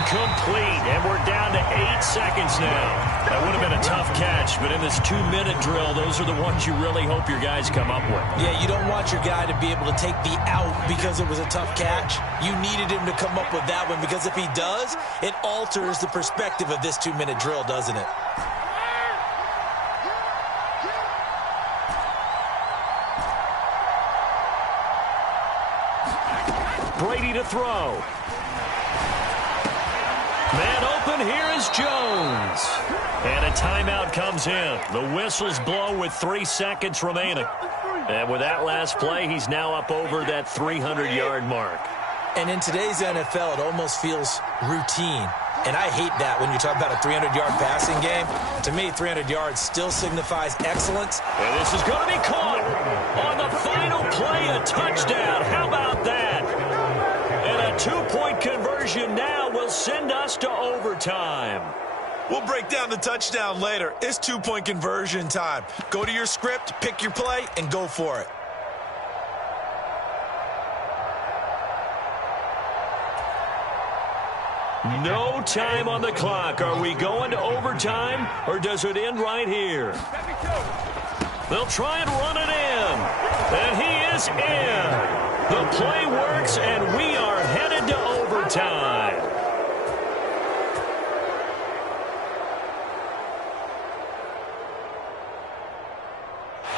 Incomplete, and we're down to 8 seconds now. That would have been a tough catch, but in this 2-minute drill, those are the ones you really hope your guys come up with. Yeah, you don't want your guy to be able to take the out because it was a tough catch. You needed him to come up with that one, because if he does, it alters the perspective of this 2-minute drill, doesn't it? Brady to throw. Man open, here is Jones. And a timeout comes in. The whistles blow with 3 seconds remaining. And with that last play, he's now up over that 300-yard mark. And in today's NFL, it almost feels routine. And I hate that when you talk about a 300-yard passing game. To me, 300 yards still signifies excellence. And this is going to be caught on the final play, a touchdown. How about that? And a 2-point conversion now will send us to overtime. We'll break down the touchdown later. It's 2-point conversion time. Go to your script, pick your play, and go for it. No time on the clock. Are we going to overtime, or does it end right here? They'll try and run it in. And he is in. The play works, and we are headed to overtime.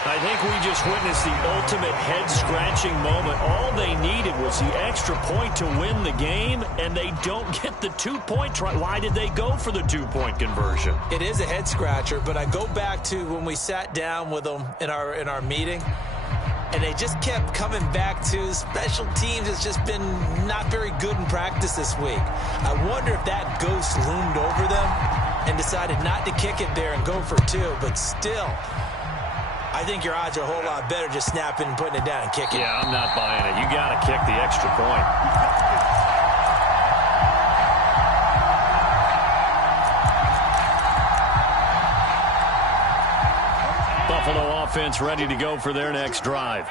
I think we just witnessed the ultimate head-scratching moment. All they needed was the extra point to win the game, and they don't get the two-point try. Why did they go for the two-point conversion? It is a head-scratcher, but I go back to when we sat down with them in our meeting, and they just kept coming back to special teams has just been not very good in practice this week. I wonder if that ghost loomed over them and decided not to kick it there and go for two, but still, I think your odds are a whole lot better just snapping and putting it down and kicking. Yeah, I'm not buying it. You got to kick the extra point. Buffalo offense ready to go for their next drive.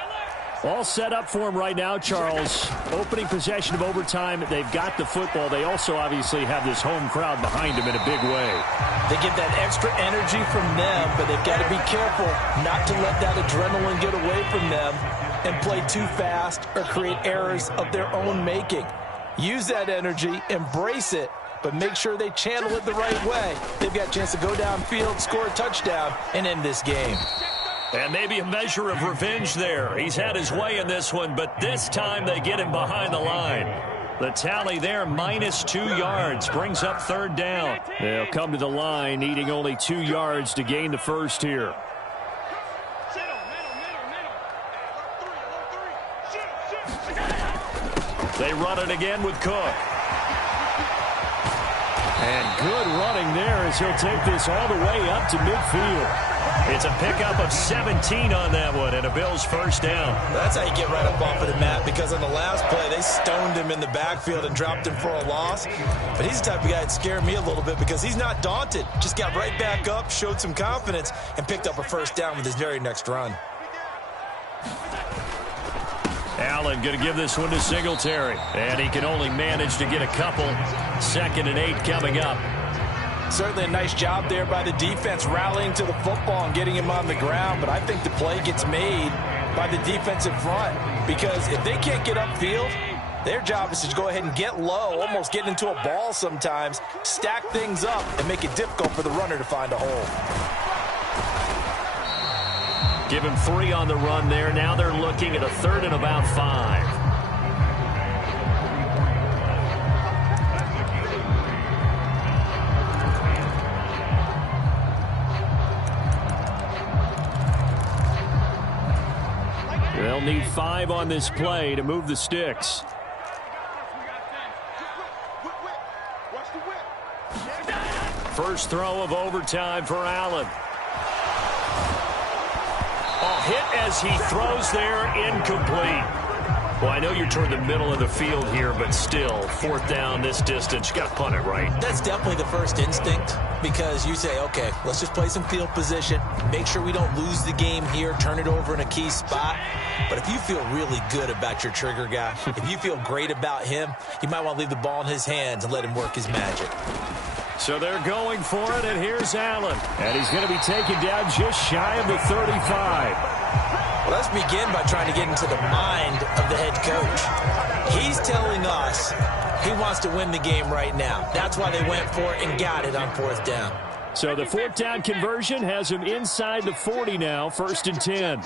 All set up for him right now, Charles. Opening possession of overtime. They've got the football. They also obviously have this home crowd behind them in a big way. They get that extra energy from them, but they've got to be careful not to let that adrenaline get away from them and play too fast or create errors of their own making. Use that energy, embrace it, but make sure they channel it the right way. They've got a chance to go downfield, score a touchdown, and end this game. And maybe a measure of revenge there. He's had his way in this one, but this time they get him behind the line. The tally there, -2 yards, brings up third down. They'll come to the line, needing only 2 yards to gain the first here. They run it again with Cook. And good running there as he'll take this all the way up to midfield. It's a pickup of 17 on that one and a Bills first down. That's how you get right up off of the mat, because on the last play, they stoned him in the backfield and dropped him for a loss. But he's the type of guy that scared me a little bit because he's not daunted. Just got right back up, showed some confidence, and picked up a first down with his very next run. Allen going to give this one to Singletary. And he can only manage to get a couple. 2nd and 8 coming up. Certainly a nice job there by the defense rallying to the football and getting him on the ground, but I think the play gets made by the defensive front, because if they can't get upfield, their job is to go ahead and get low, almost get into a ball sometimes, stack things up, and make it difficult for the runner to find a hole. Give him 3 on the run there. Now they're looking at a 3rd and about 5. They'll need 5 on this play to move the sticks. First throw of overtime for Allen. Hit as he throws there, incomplete. Well, I know you're toward the middle of the field here, but still, 4th down this distance. You got to punt it, right? That's definitely the first instinct, because you say, okay, let's just play some field position, make sure we don't lose the game here, turn it over in a key spot. But if you feel really good about your trigger guy, if you feel great about him, you might want to leave the ball in his hands and let him work his magic. So they're going for it, and here's Allen. And he's going to be taken down just shy of the 35. Well, let's begin by trying to get into the mind of the head coach. He's telling us he wants to win the game right now. That's why they went for it and got it on 4th down. So the 4th down conversion has him inside the 40 now, 1st and 10.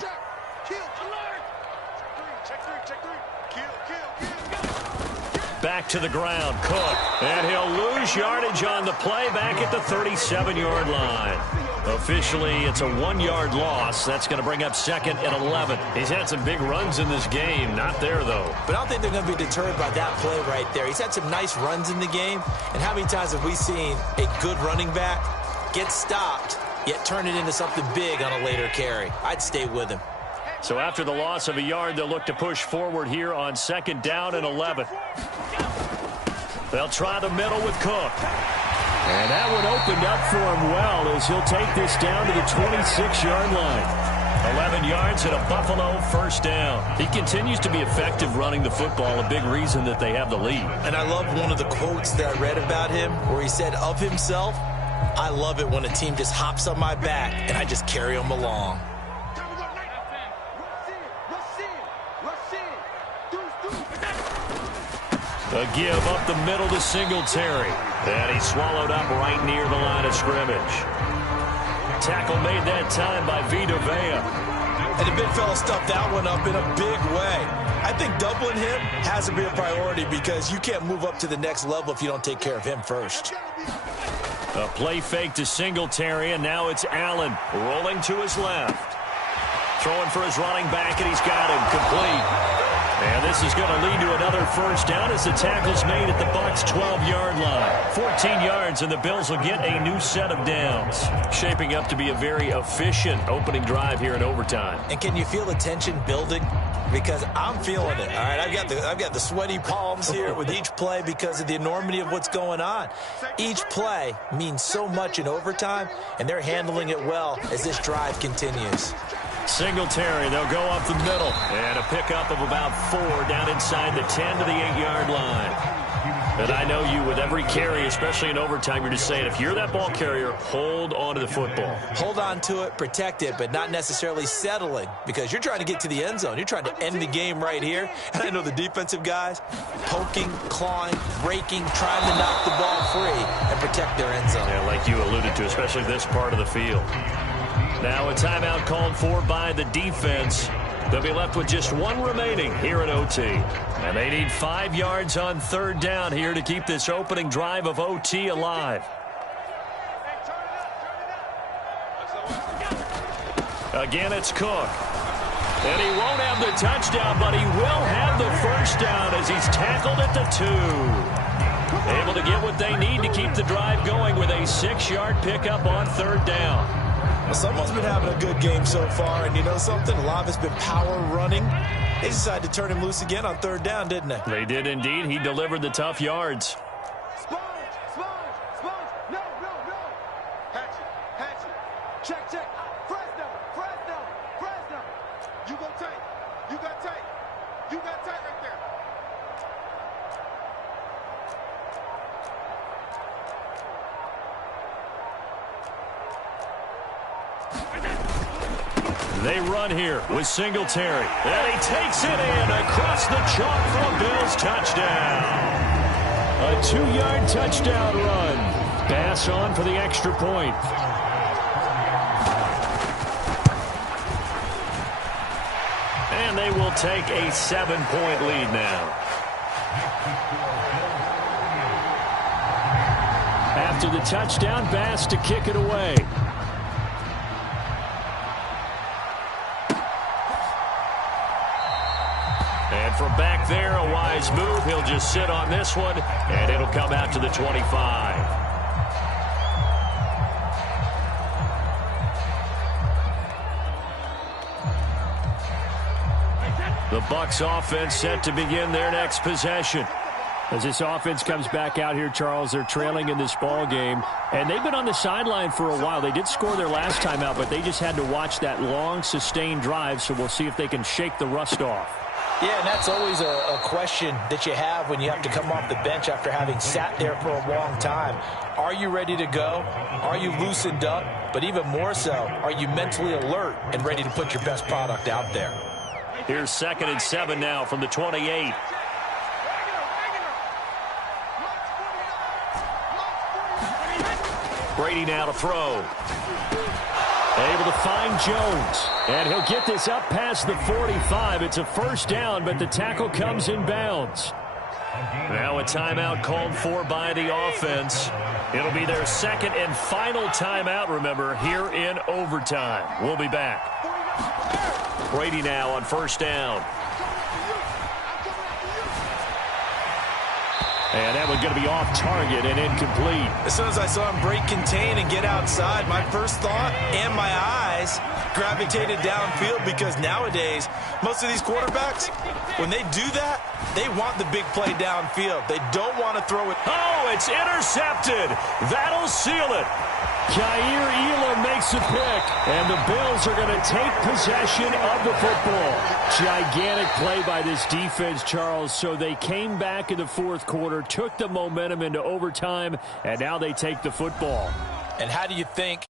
Back to the ground, Cook. And he'll lose yardage on the play back at the 37-yard line. Officially, it's a 1-yard loss. That's going to bring up 2nd and 11. He's had some big runs in this game. Not there, though. But I don't think they're going to be deterred by that play right there. He's had some nice runs in the game. And how many times have we seen a good running back get stopped, yet turn it into something big on a later carry? I'd stay with him. So after the loss of a yard, they'll look to push forward here on 2nd down and 11. They'll try the middle with Cook. And that one opened up for him well as he'll take this down to the 26-yard line. 11 yards and a Buffalo first down. He continues to be effective running the football, a big reason that they have the lead. And I love one of the quotes that I read about him where he said of himself, I love it when a team just hops on my back and I just carry them along. A give up the middle to Singletary. And he swallowed up right near the line of scrimmage. Tackle made that time by Vita Vea. And the big fella stuffed that one up in a big way. I think doubling him has to be a priority because you can't move up to the next level if you don't take care of him first. A play fake to Singletary, and now it's Allen rolling to his left. Throwing for his running back, and he's got him complete. And this is going to lead to another first down as the tackle's made at the Bucs' 12-yard line. 14 yards, and the Bills will get a new set of downs. Shaping up to be a very efficient opening drive here in overtime. And can you feel the tension building? Because I'm feeling it. All right, I've got the sweaty palms here with each play because of the enormity of what's going on. Each play means so much in overtime, and they're handling it well as this drive continues. Singletary, they'll go up the middle. And a pickup of about 4 down inside the 10 to the 8-yard line. And I know you, with every carry, especially in overtime, you're just saying, if you're that ball carrier, hold on to the football. Hold on to it, protect it, but not necessarily settling because you're trying to get to the end zone. You're trying to end the game right here. And I know the defensive guys poking, clawing, breaking, trying to knock the ball free and protect their end zone. Yeah, like you alluded to, especially this part of the field. Now a timeout called for by the defense. They'll be left with just 1 remaining here at OT. And they need 5 yards on 3rd down here to keep this opening drive of OT alive. Again, it's Cook. And he won't have the touchdown, but he will have the first down as he's tackled at the 2. Able to get what they need to keep the drive going with a 6-yard pickup on 3rd down. Well, someone's been having a good game so far, and you know something? A lot of it's been power running. They decided to turn him loose again on 3rd down, didn't they? They did indeed. He delivered the tough yards. Sponge! No! Hatchet! Check! Fresno! You go tight. You got tight right there. They run here with Singletary. And he takes it in across the chalk for a Bills touchdown. A 2-yard touchdown run. Pass on for the extra point. And they will take a 7-point lead now. After the touchdown, Bass to kick it away. And from back there, a wise move. He'll just sit on this one, and it'll come out to the 25. The Bucs offense set to begin their next possession. As this offense comes back out here, Charles, they're trailing in this ball game, and they've been on the sideline for a while. They did score their last time out, but they just had to watch that long, sustained drive, so we'll see if they can shake the rust off. Yeah, and that's always a question that you have when you have to come off the bench after having sat there for a long time. Are you ready to go? Are you loosened up? But even more so, are you mentally alert and ready to put your best product out there? Here's 2nd and 7 now from the 28. Brady now to throw. Able to find Jones. And he'll get this up past the 45. It's a first down, but the tackle comes in bounds. Now a timeout called for by the offense. It'll be their 2nd and final timeout, remember, here in overtime. We'll be back. Brady now on first down. And that one's going to be off target and incomplete. As soon as I saw him break contain and get outside, my first thought and my eyes gravitated downfield because nowadays, most of these quarterbacks, when they do that, they want the big play downfield. They don't want to throw it. Oh, it's intercepted. That'll seal it. Kaiir Elam makes a pick, and the Bills are going to take possession of the football. Gigantic play by this defense, Charles. So they came back in the fourth quarter, took the momentum into overtime, and now they take the football. And how do you think